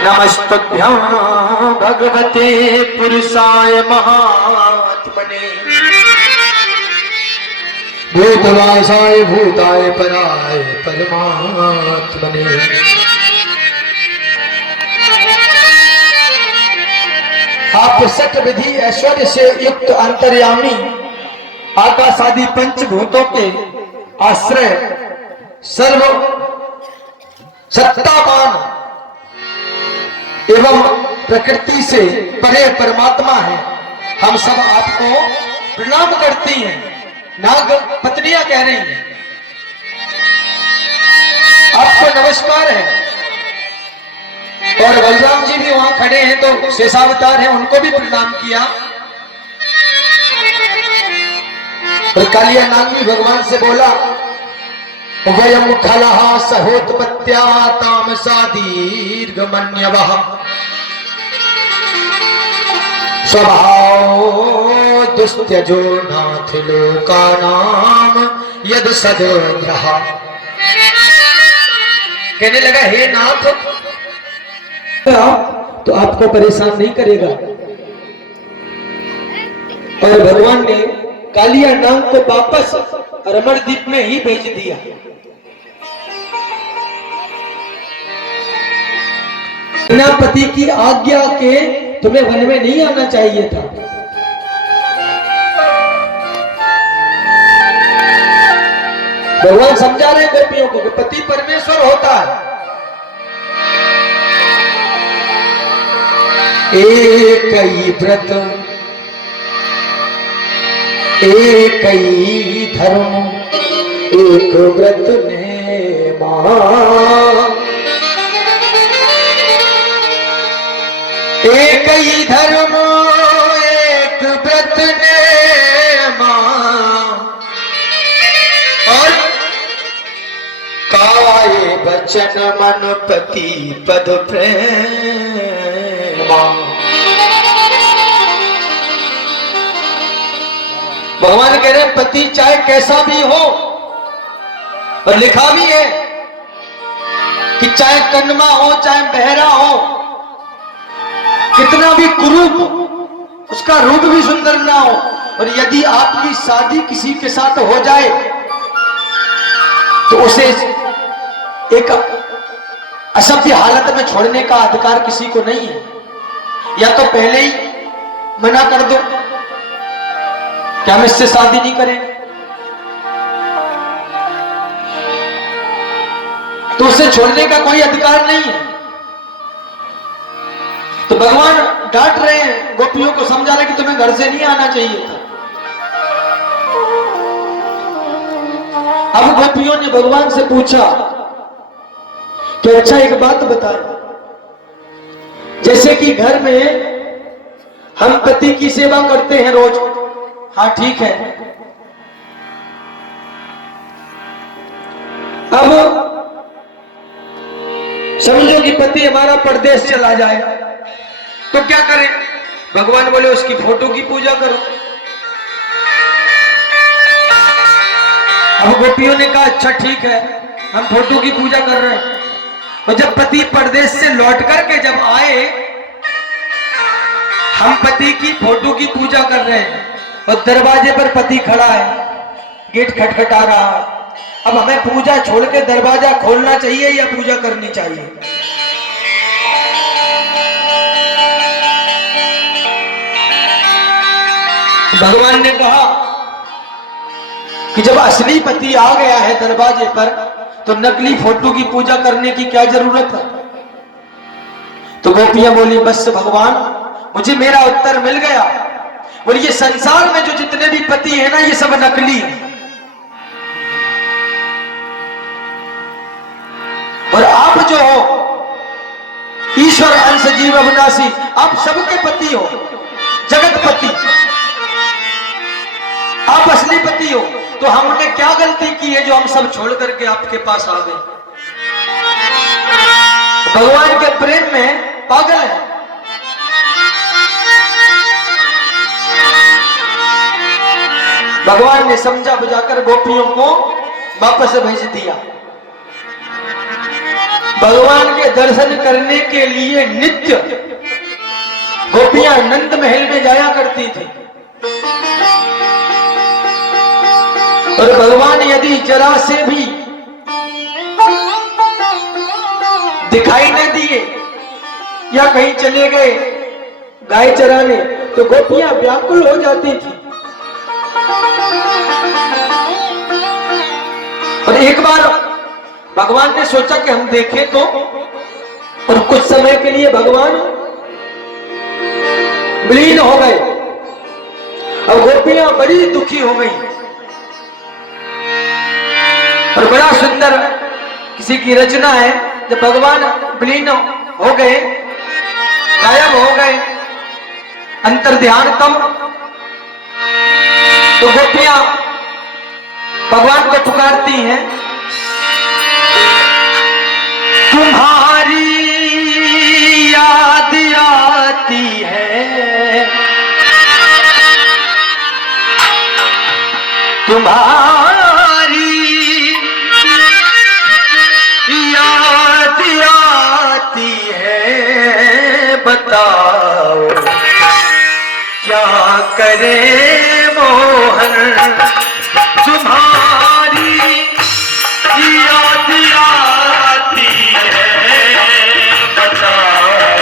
नमस्तुभ्यं भगवते पुरुषाय महात्मने भूतवासाय भूताय पराय परमात्मने। आप सत विधि ऐश्वर्य से युक्त अंतर्यामी आकाशादि पंचभूतों के आश्रय सर्व सत्तावान एवं प्रकृति से परे परमात्मा है। हम सब आपको प्रणाम करती हैं। नाग पत्नियां कह रही हैं आपको नमस्कार है। और बलराम जी भी वहां खड़े हैं तो शेषावतार हैं, उनको भी प्रणाम किया। और कालिया नाग भी भगवान से बोला वयम खलः सहोत्पत्त्या तामसा दीर्घमन्यवः स्वभाव दुस्त्यजो नाथ लोकानाम यद सदग्रह। कहने लगा हे नाथ तो आपको परेशान नहीं करेगा। और भगवान ने कालिया नाग को वापस रमणद्वीप में ही भेज दिया। बिना पति की आज्ञा के तुम्हें वन में नहीं आना चाहिए था। भगवान समझा रहे गोपियों को कि पति परमेश्वर होता है। एक ही व्रत एक ही धर्म एक व्रत ने एक ही धर्म एक व्रत ने और काय वचन मन पति पद प्रेमा। भगवान कह रहे हैं पति चाहे कैसा भी हो, और लिखा भी है कि चाहे कन्मा हो चाहे बहरा हो, कितना भी कुरूप उसका रूप भी सुंदर ना हो, और यदि आपकी शादी किसी के साथ हो जाए तो उसे एक असभ्य हालत में छोड़ने का अधिकार किसी को नहीं है। या तो पहले ही मना कर दो कि हम इससे शादी नहीं करेंगे, तो उसे छोड़ने का कोई अधिकार नहीं है। तो भगवान डांट रहे हैं, गोपियों को समझा रहे कि तुम्हें घर से नहीं आना चाहिए था। अब गोपियों ने भगवान से पूछा कि अच्छा एक बात बताएं, जैसे कि घर में हम पति की सेवा करते हैं रोज, हाँ ठीक है, अब समझो कि पति हमारा परदेश चला जाए तो क्या करें? भगवान बोले उसकी फोटो की पूजा करो। अब गोपियों ने कहा अच्छा ठीक है, हम फोटो की पूजा कर रहे हैं। और जब पति परदेश से लौट करके जब आए, हम पति की फोटो की पूजा कर रहे हैं और दरवाजे पर पति खड़ा है, गेट खटखटा रहा है। अब हमें पूजा छोड़ के दरवाजा खोलना चाहिए या पूजा करनी चाहिए? भगवान ने कहा कि जब असली पति आ गया है दरवाजे पर तो नकली फोटो की पूजा करने की क्या जरूरत है? तो गोपियां बोली बस भगवान, मुझे मेरा उत्तर मिल गया। और ये संसार में जो जितने भी पति है ना, ये सब नकली है। और आप जो हो ईश्वर अंश जीव अविनाशी, आप सबके पति हो, जगत पति, आप असली पति हो। तो हमने क्या गलती की है जो हम सब छोड़ करके आपके पास आ गए? भगवान के प्रेम में पागल है। भगवान ने समझा बुझाकर गोपियों को वापस भेज दिया। भगवान के दर्शन करने के लिए नित्य गोपियां नंद महल में जाया करती थी। और भगवान यदि जरा से भी दिखाई न दिए या कहीं चले गए गाय चराने, तो गोपियां व्याकुल हो जाती थी। और एक बार भगवान ने सोचा कि हम देखें तो, और कुछ समय के लिए भगवान विलीन हो गए। और गोपियां बड़ी दुखी हो गई। और बड़ा सुंदर किसी की रचना है, जब भगवान विलीन हो गए, गायब हो गए, अंतर ध्यान तम, तो गोपियां भगवान को पुकारती हैं, तुम्हारी याद आती है, तुम्हारी याद आती है, बताओ क्या करे मोहन, तुम्हारी याद आती है, बताओ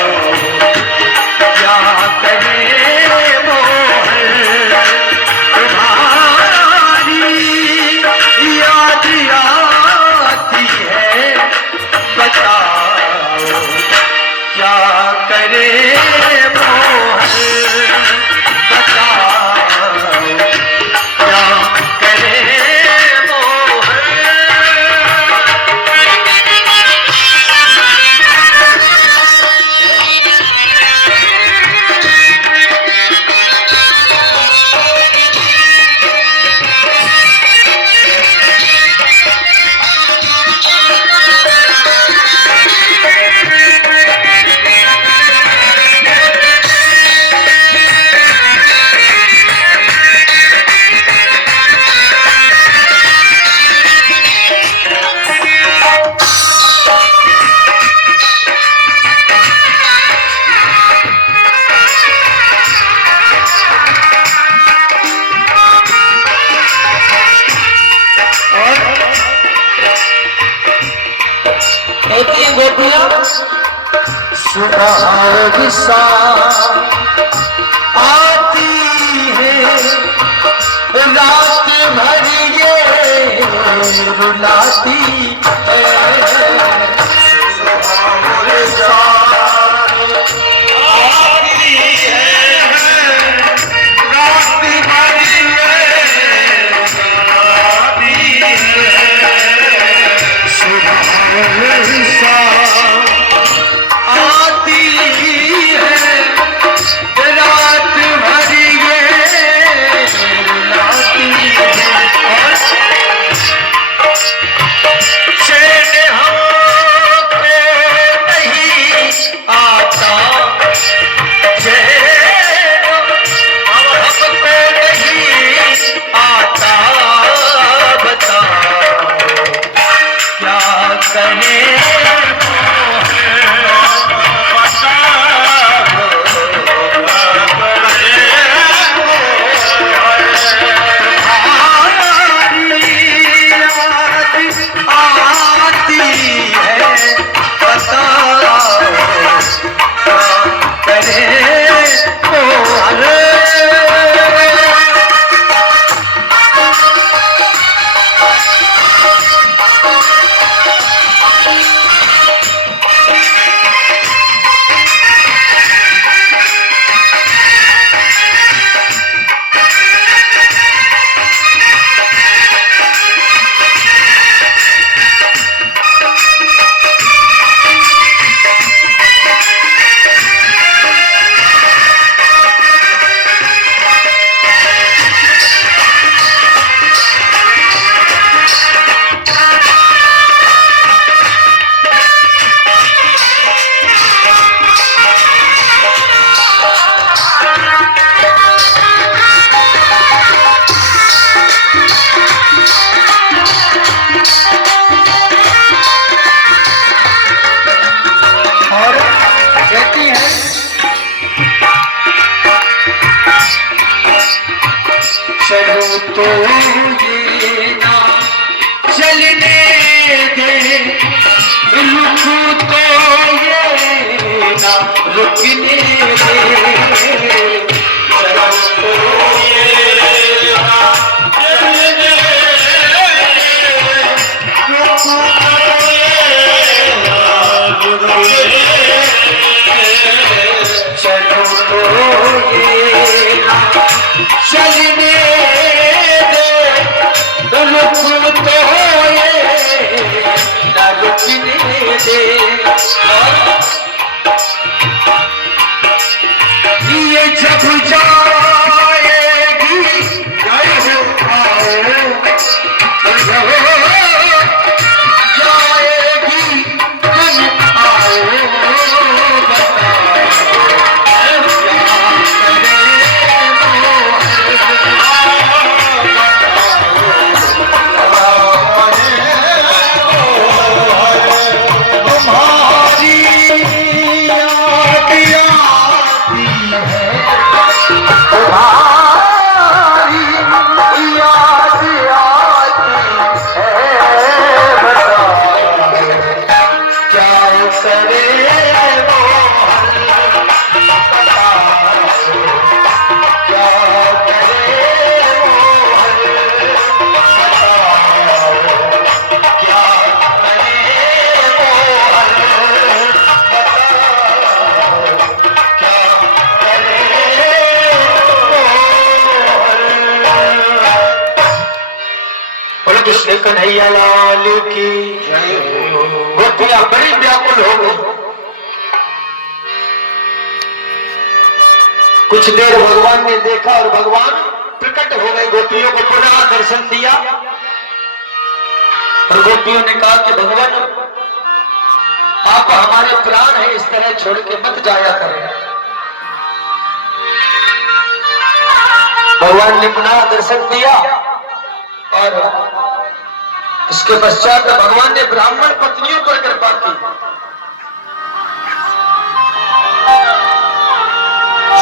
गोपियां सुहाग सा आती है रात भर ये रुलाती है चलो तो ये ना चलने दे, रुक तो ये ना रुकने दे, चलो तो ये ना चलने दे, रुक तो ये ना रुकने दे, चलो तो ये ना चलने दे, रुक तो ये ना रुकने दे। ये जब जाएगी जय हो आओ, जाएगी तुम आओ, कृष्ण कन्हैया लाल की जय हो। गोपियां बड़ी व्याकुल हो गई। कुछ देर भगवान ने देखा और भगवान प्रकट हो गए, गोपियों को पुनः दर्शन दिया और गोपियों ने कहा कि भगवान आप हमारे प्राण हैं, इस तरह छोड़ के मत जाया करें। भगवान ने पुनः दर्शन दिया और इसके पश्चात भगवान ने ब्राह्मण पत्नियों पर कृपा की।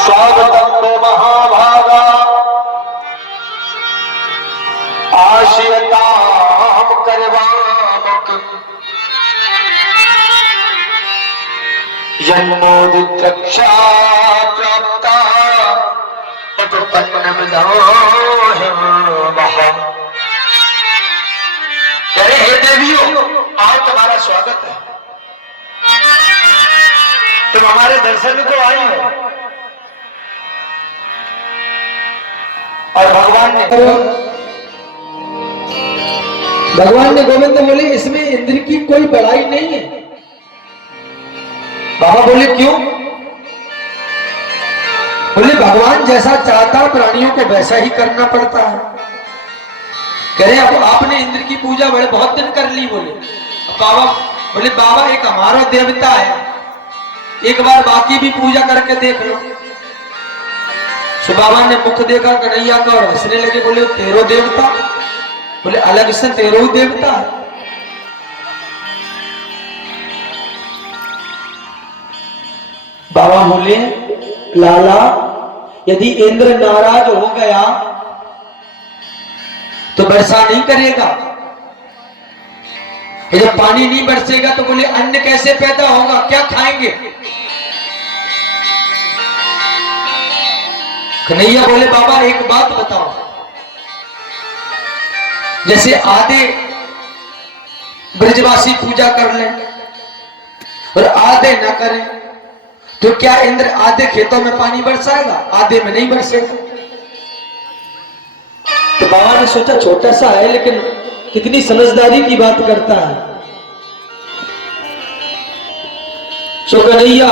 स्वागतम महाभागा आशयताम करवाम, जन्मोदित्रक्षा प्राप्ता उपपन्नम अरे हे देवियों, आओ, तुम्हारा स्वागत है। तुम हमारे दर्शन को आई हो। और भगवान ने गोविंद बोले इसमें इंद्र की कोई बड़ाई नहीं है। बाबा बोले क्यों? बोले भगवान जैसा चाहता प्राणियों को वैसा ही करना पड़ता है। कह रहे अब आपने इंद्र की पूजा बड़े बहुत दिन कर ली। बोले बाबा, बोले बाबा एक हमारा देवता है, एक बार बाकी भी पूजा करके देख लो। सो बाबा ने मुख देखा कन्हैया का और हंसने लगे। बोले तेरो देवता? बोले अलग से तेरो देवता है। बाबा बोले लाला, यदि इंद्र नाराज हो गया तो वर्षा नहीं करेगा। जब पानी नहीं बरसेगा तो बोले अन्न कैसे पैदा होगा, क्या खाएंगे? कन्हैया बोले बाबा एक बात बताओ, जैसे आधे ब्रजवासी पूजा कर लें और आधे न करें, तो क्या इंद्र आधे खेतों में पानी बरसाएगा, आधे में नहीं बरसेगा? तो बाबा ने सोचा छोटा सा है लेकिन कितनी समझदारी की बात करता है। सो कन्हैया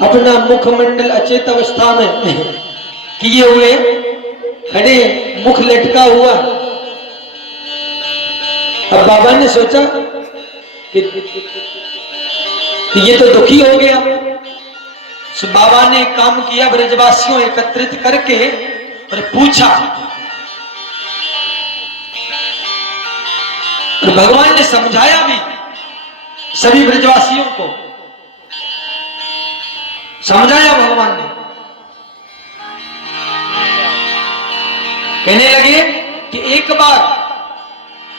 अपना मुखमंडल अचेत अवस्था में किए हुए खड़े, मुख लटका हुआ। अब बाबा ने सोचा कि ये तो दुखी हो गया। सो बाबा ने काम किया, ब्रजवासियों एकत्रित करके और पूछा, और भगवान ने समझाया भी सभी ब्रजवासियों को। समझाया भगवान ने, कहने लगे कि एक बार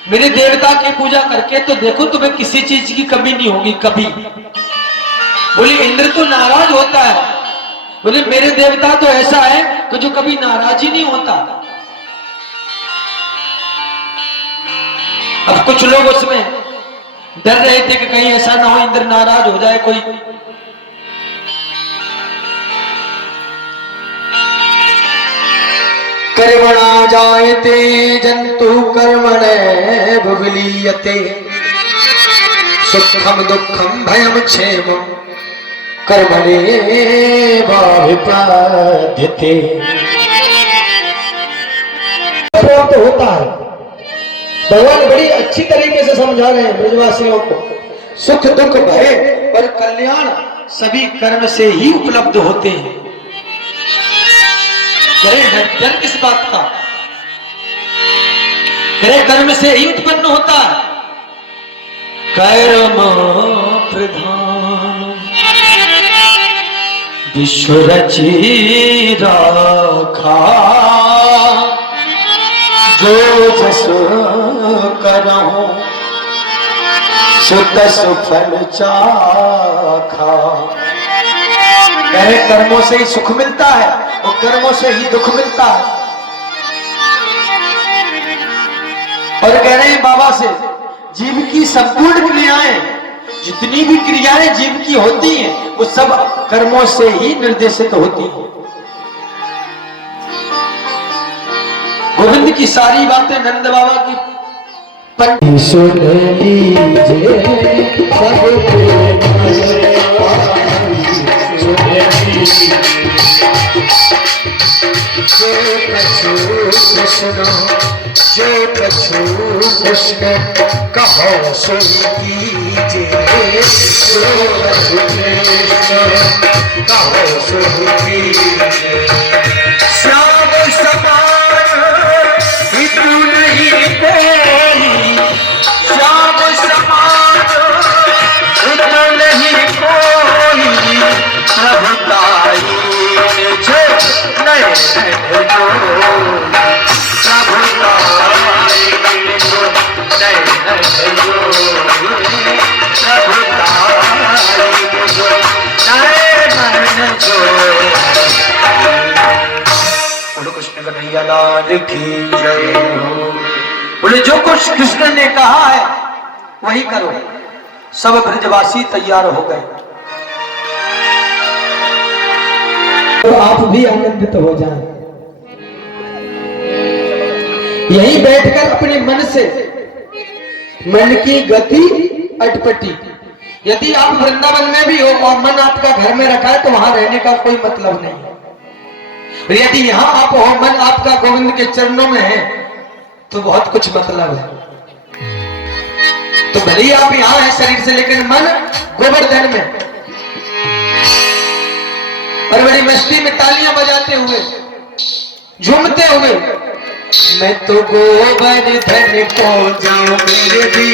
मेरे देवता की पूजा करके तो देखो, तुम्हें किसी चीज की कमी नहीं होगी कभी। बोले इंद्र तो नाराज होता है। बोले मेरे देवता तो ऐसा है कि जो कभी नाराज ही नहीं होता। अब कुछ लोग उसमें डर रहे थे कि कहीं ऐसा ना हो इंद्र नाराज हो जाए कोई। कर्मणा जायते जंतु कर्मणे विलीयते, सुखम दुखम भयम क्षेमम कर्मणेवाभिपद्यते। प्राप्त होता है। भगवान बड़ी अच्छी तरीके से समझा रहे हैं ब्रजवासियों को। सुख दुख भय और कल्याण सभी कर्म से ही उपलब्ध होते हैं। डर किस बात का? कर्म से ही उत्पन्न होता है। कर्म प्रधान विश्व रची राखा, जो जस करहु सो तस फल चाखा। कर्मों से ही सुख मिलता है और कर्मों से ही दुख मिलता है। और कह रहे हैं बाबा से, जीव की संपूर्ण क्रियाएं, जितनी भी क्रियाएं जीव की होती हैं, वो सब कर्मों से ही निर्देशित होती हैं। गोविंद की सारी बातें नंद बाबा की सुन लीजिए जो प्रचु कृष्ण कहो सुन कीजिए, कहो सुन कीजिए। श्याम समान हितु नहीं कोई, श्याम समान हितु नहीं कोई, प्रभुताई मुझे नए जो, प्रभुताई मुझे नए जो, प्रभुताई मुझे गए हो। बोले जो कुछ कृष्ण ने कहा है वही करो। सब ब्रजवासी तैयार हो गए। तो आप भी आनंदित हो जाएं। यही बैठकर अपने मन से मन की गति अटपटी। यदि आप वृंदावन में भी हो और मन आपका घर में रखा है तो वहां रहने का कोई मतलब नहीं है। और यदि यहां आप हो, मन आपका गोविंद के चरणों में है तो बहुत कुछ मतलब है। तो भले ही आप यहां हैं शरीर से, लेकिन मन गोवर्धन में और बड़ी मस्ती में तालियां बजाते हुए झूमते हुए, मैं तो गोवर्धन को जाऊं मेरे भी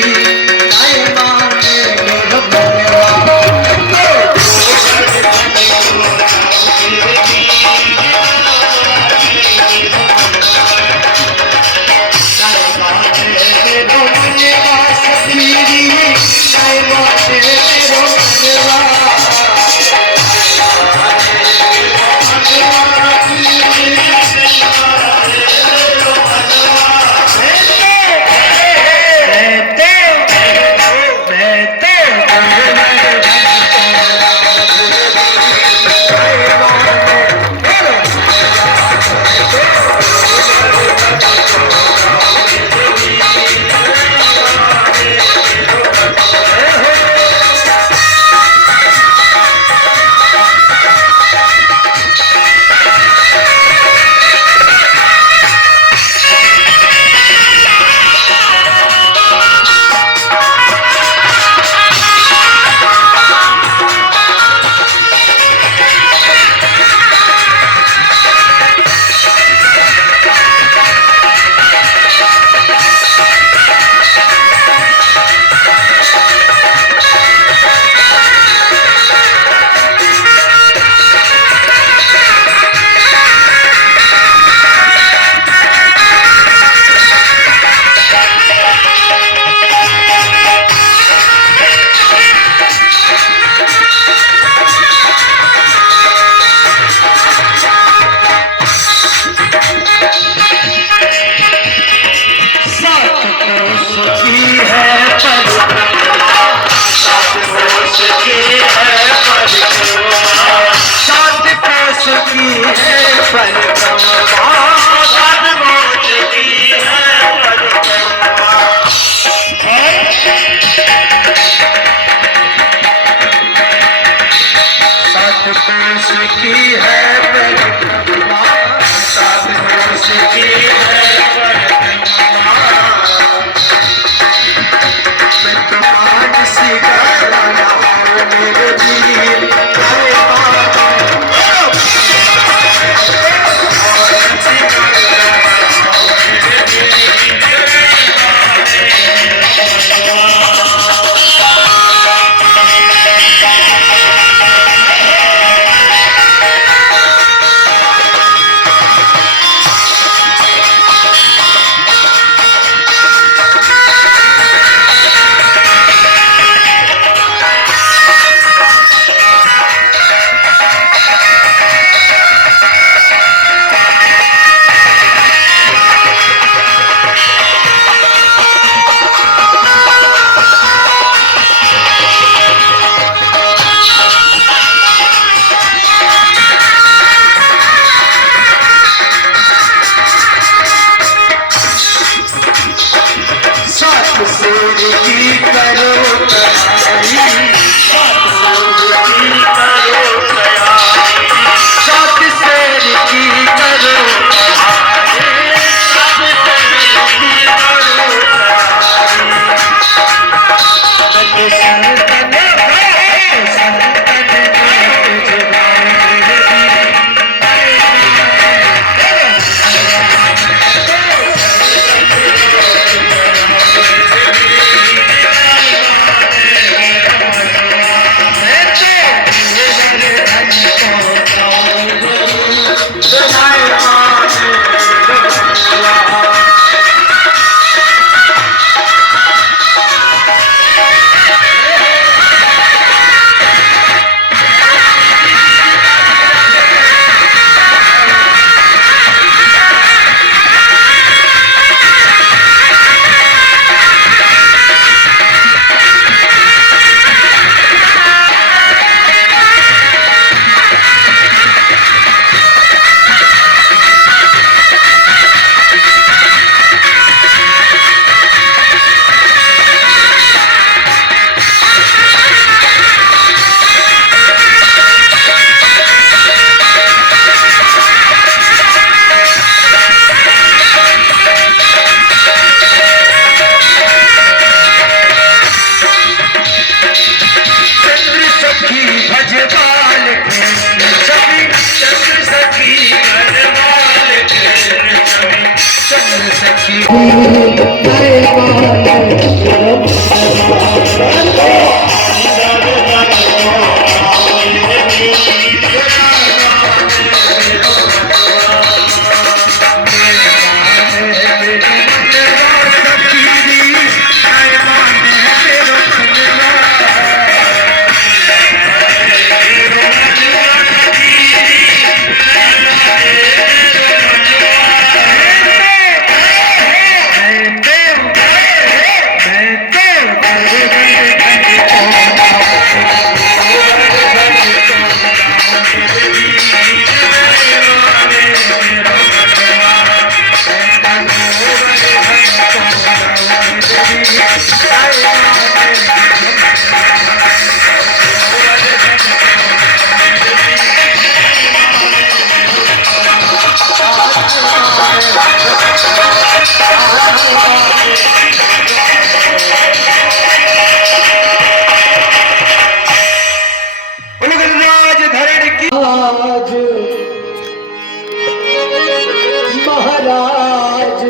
महाराज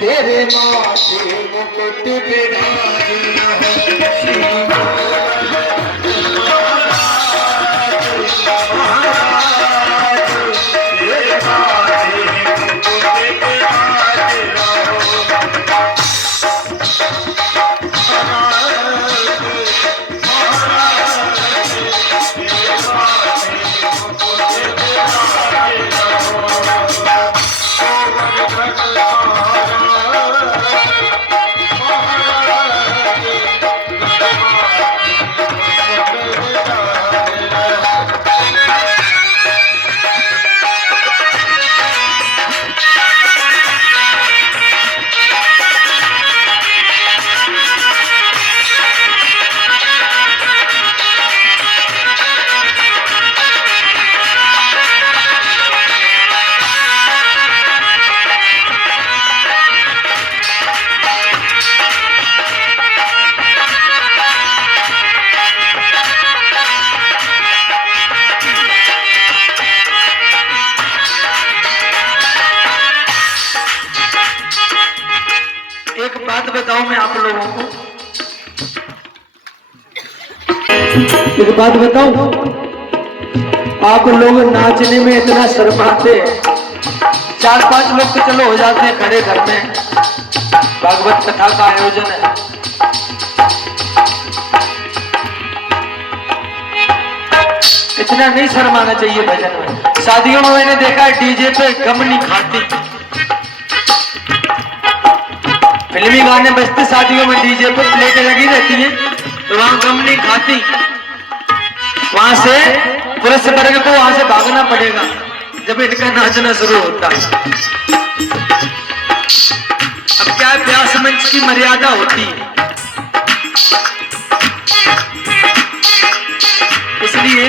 तेरे माथे मुकुट बिराजना एक बात बताऊं मैं आप लोगों को, एक बात बताऊं, आप लोग नाचने में इतना शर्माते, 4-5 लोग तो चलो हो जाते हैं खड़े घर में, भागवत कथा का आयोजन है, इतना नहीं शर्माना चाहिए भजन में। शादियों में मैंने देखा है डीजे पे गम नहीं खाती, फिल्मी गाने बजते शादियों में डीजे पे प्लेटें लगी रहती हैं, तो वहां गम नहीं खाती, वहां से पुरुष वर्ग को वहां से भागना पड़ेगा जब इनका नाचना शुरू होता है। अब क्या व्यास मंच की मर्यादा होती है, इसलिए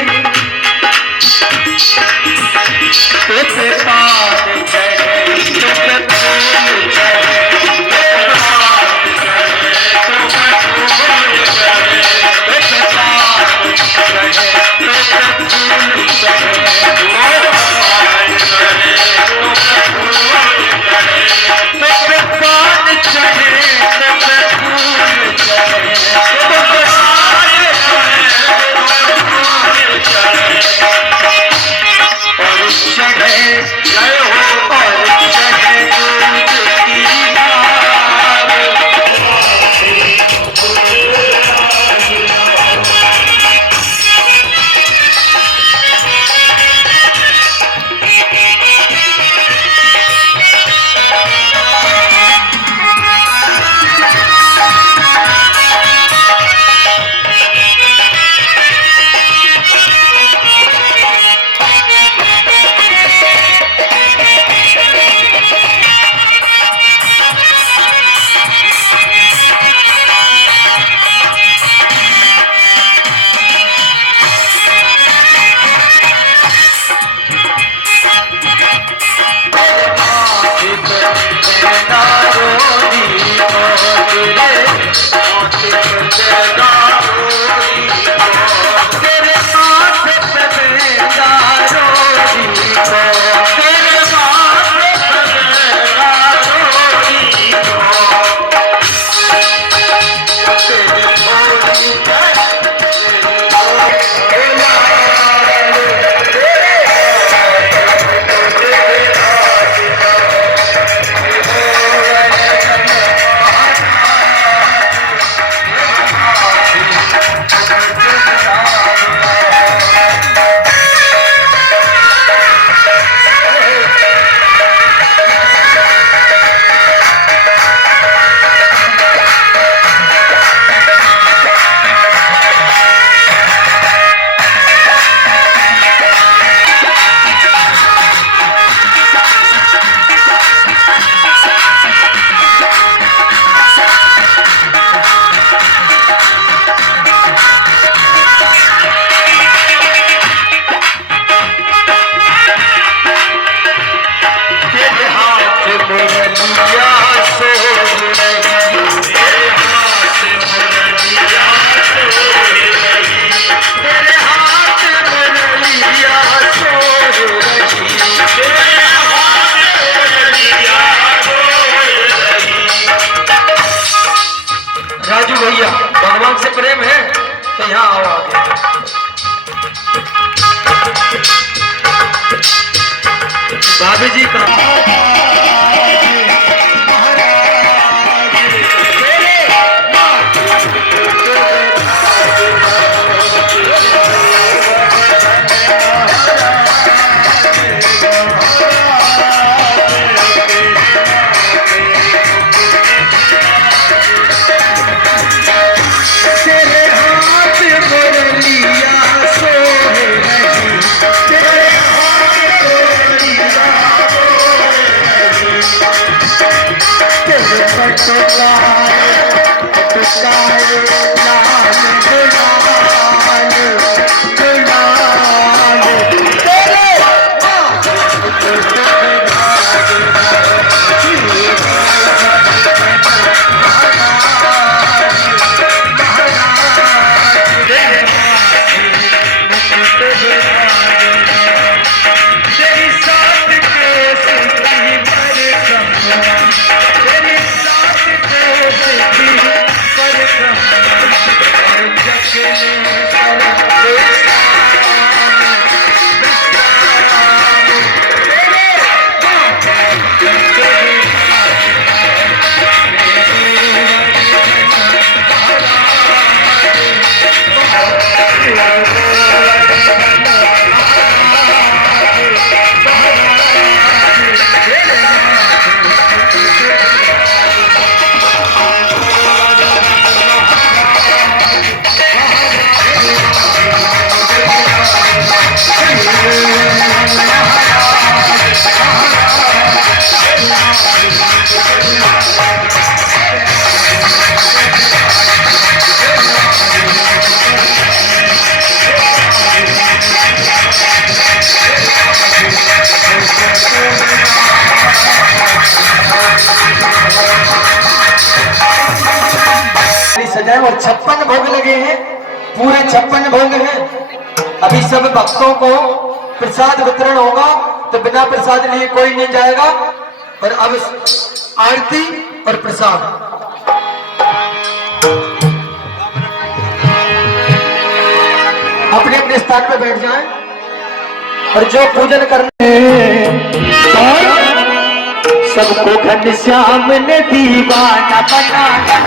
मुरलिया सो रही, मेरे हाथ मुरलिया सो रही, मेरे हाथ मुरलिया सो रही, मेरे हाथ मुरलिया सो रही। राजू भैया, भगवान से प्रेम है तो यहाँ आओ आगे। भाभी जी का सजाए और 56 भोग लगे हैं, पूरे 56 भोग हैं। अभी सब भक्तों को प्रसाद वितरण होगा, तो बिना प्रसाद लिए कोई नहीं जाएगा। और अब आरती और प्रसाद। अपने अपने स्थान पे बैठ जाएं और जो पूजन करने सबको घनश्याम ने दीवाना बनाया।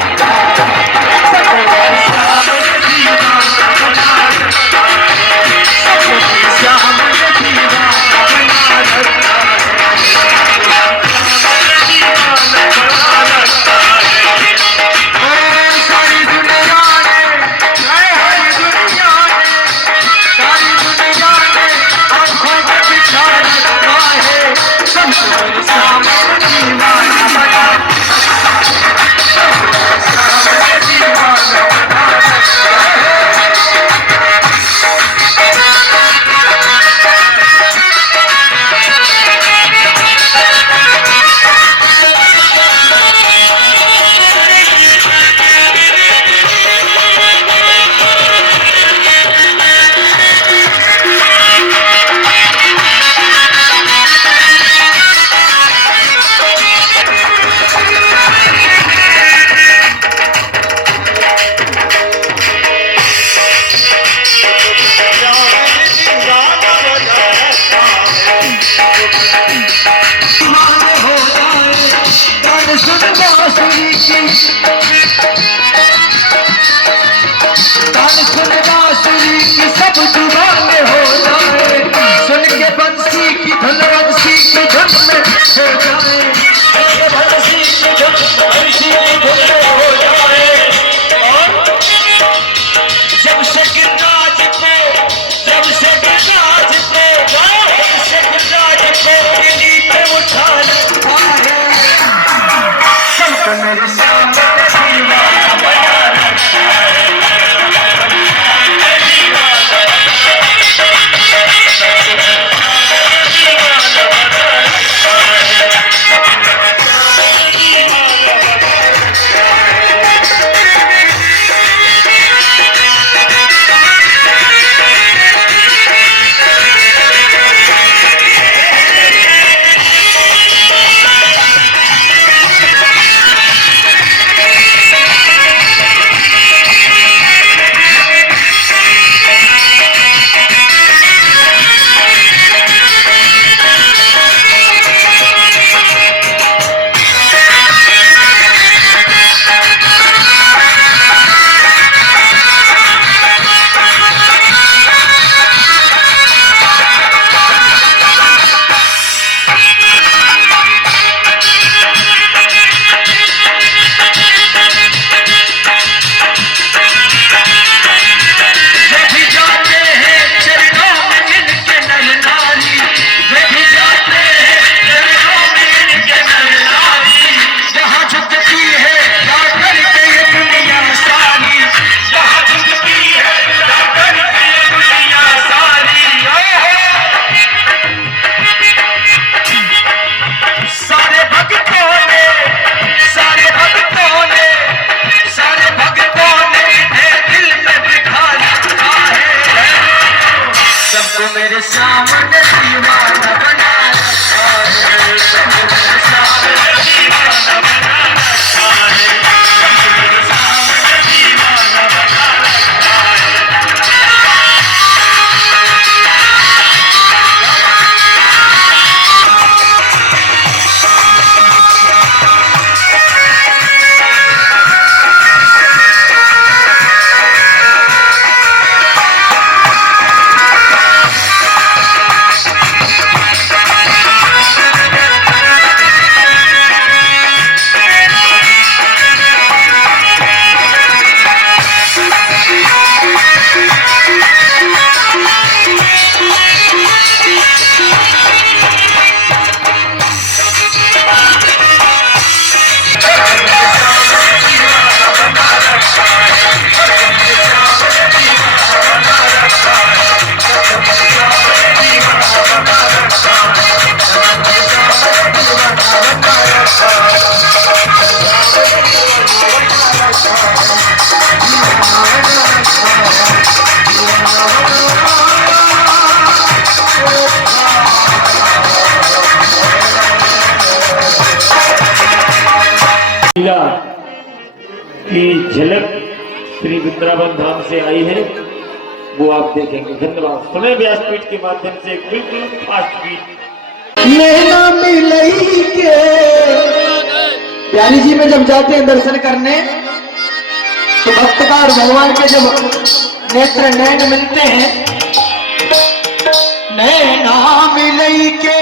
लीला की झलक श्री वृंदावन धाम से आई है, वो आप देखेंगे। धन्यवाद। सुने व्यासपीठ के माध्यम से एक बिल्कुल फास्ट बीट। नैना मिलई के प्यारी जी में जब जाते हैं दर्शन करने तो भक्तकार भगवान के जब नेत्र नैन मिलते हैं, नैना मिलई के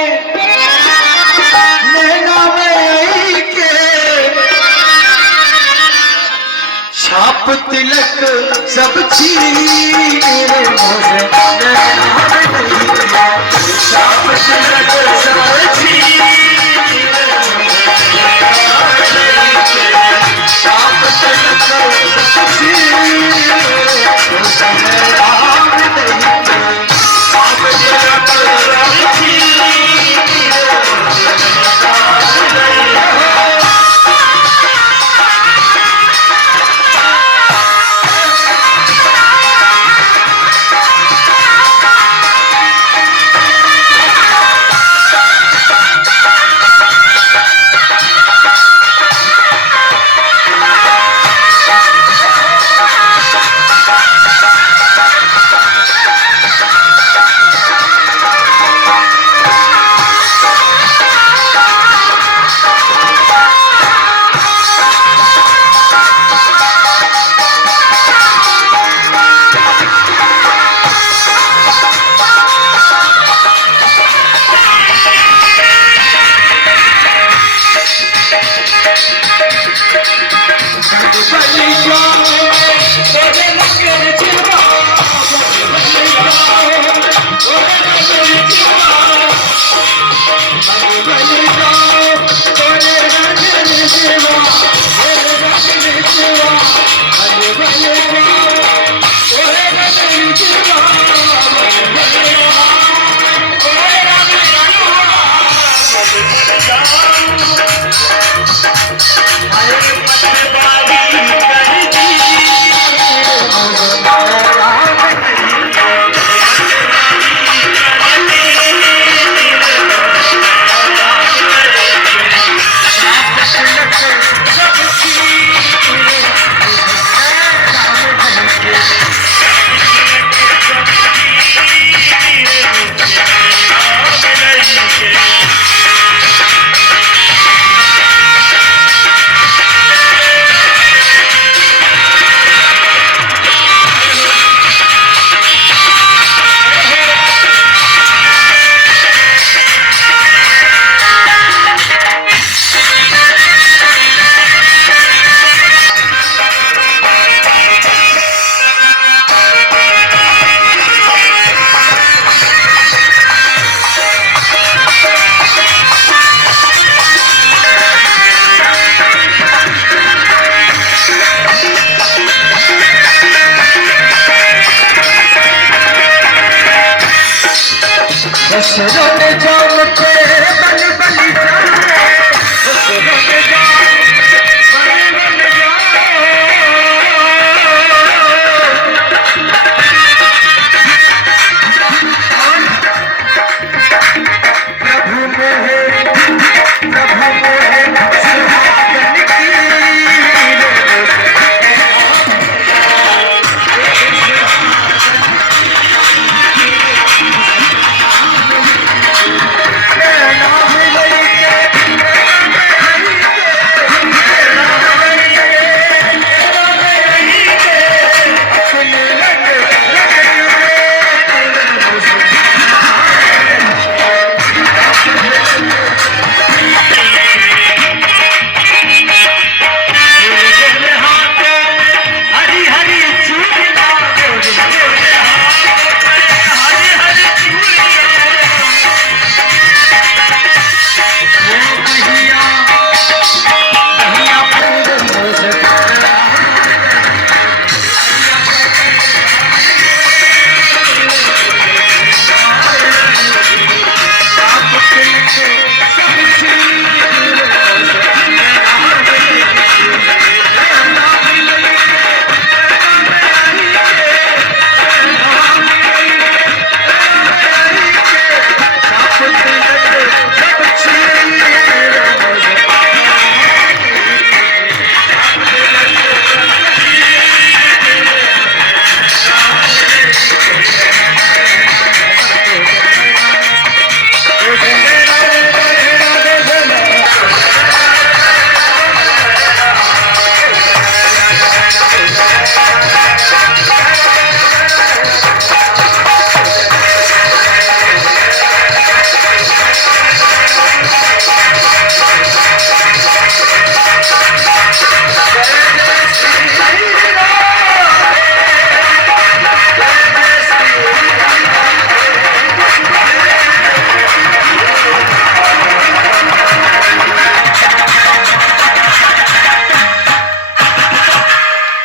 नैना मिलई के छाप तिलक सब छीन छाप तिलक सब छीन छाप तिलक सब छीन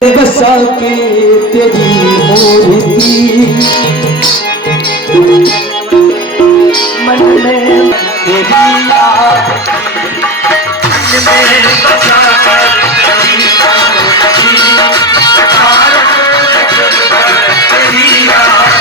बसा के तेरी मूर्ति मन में तेरी याद मन में बसा कर तेरी मूर्ति तेरी याद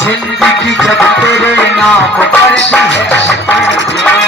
जिंदगी जब तेरे नाम करती है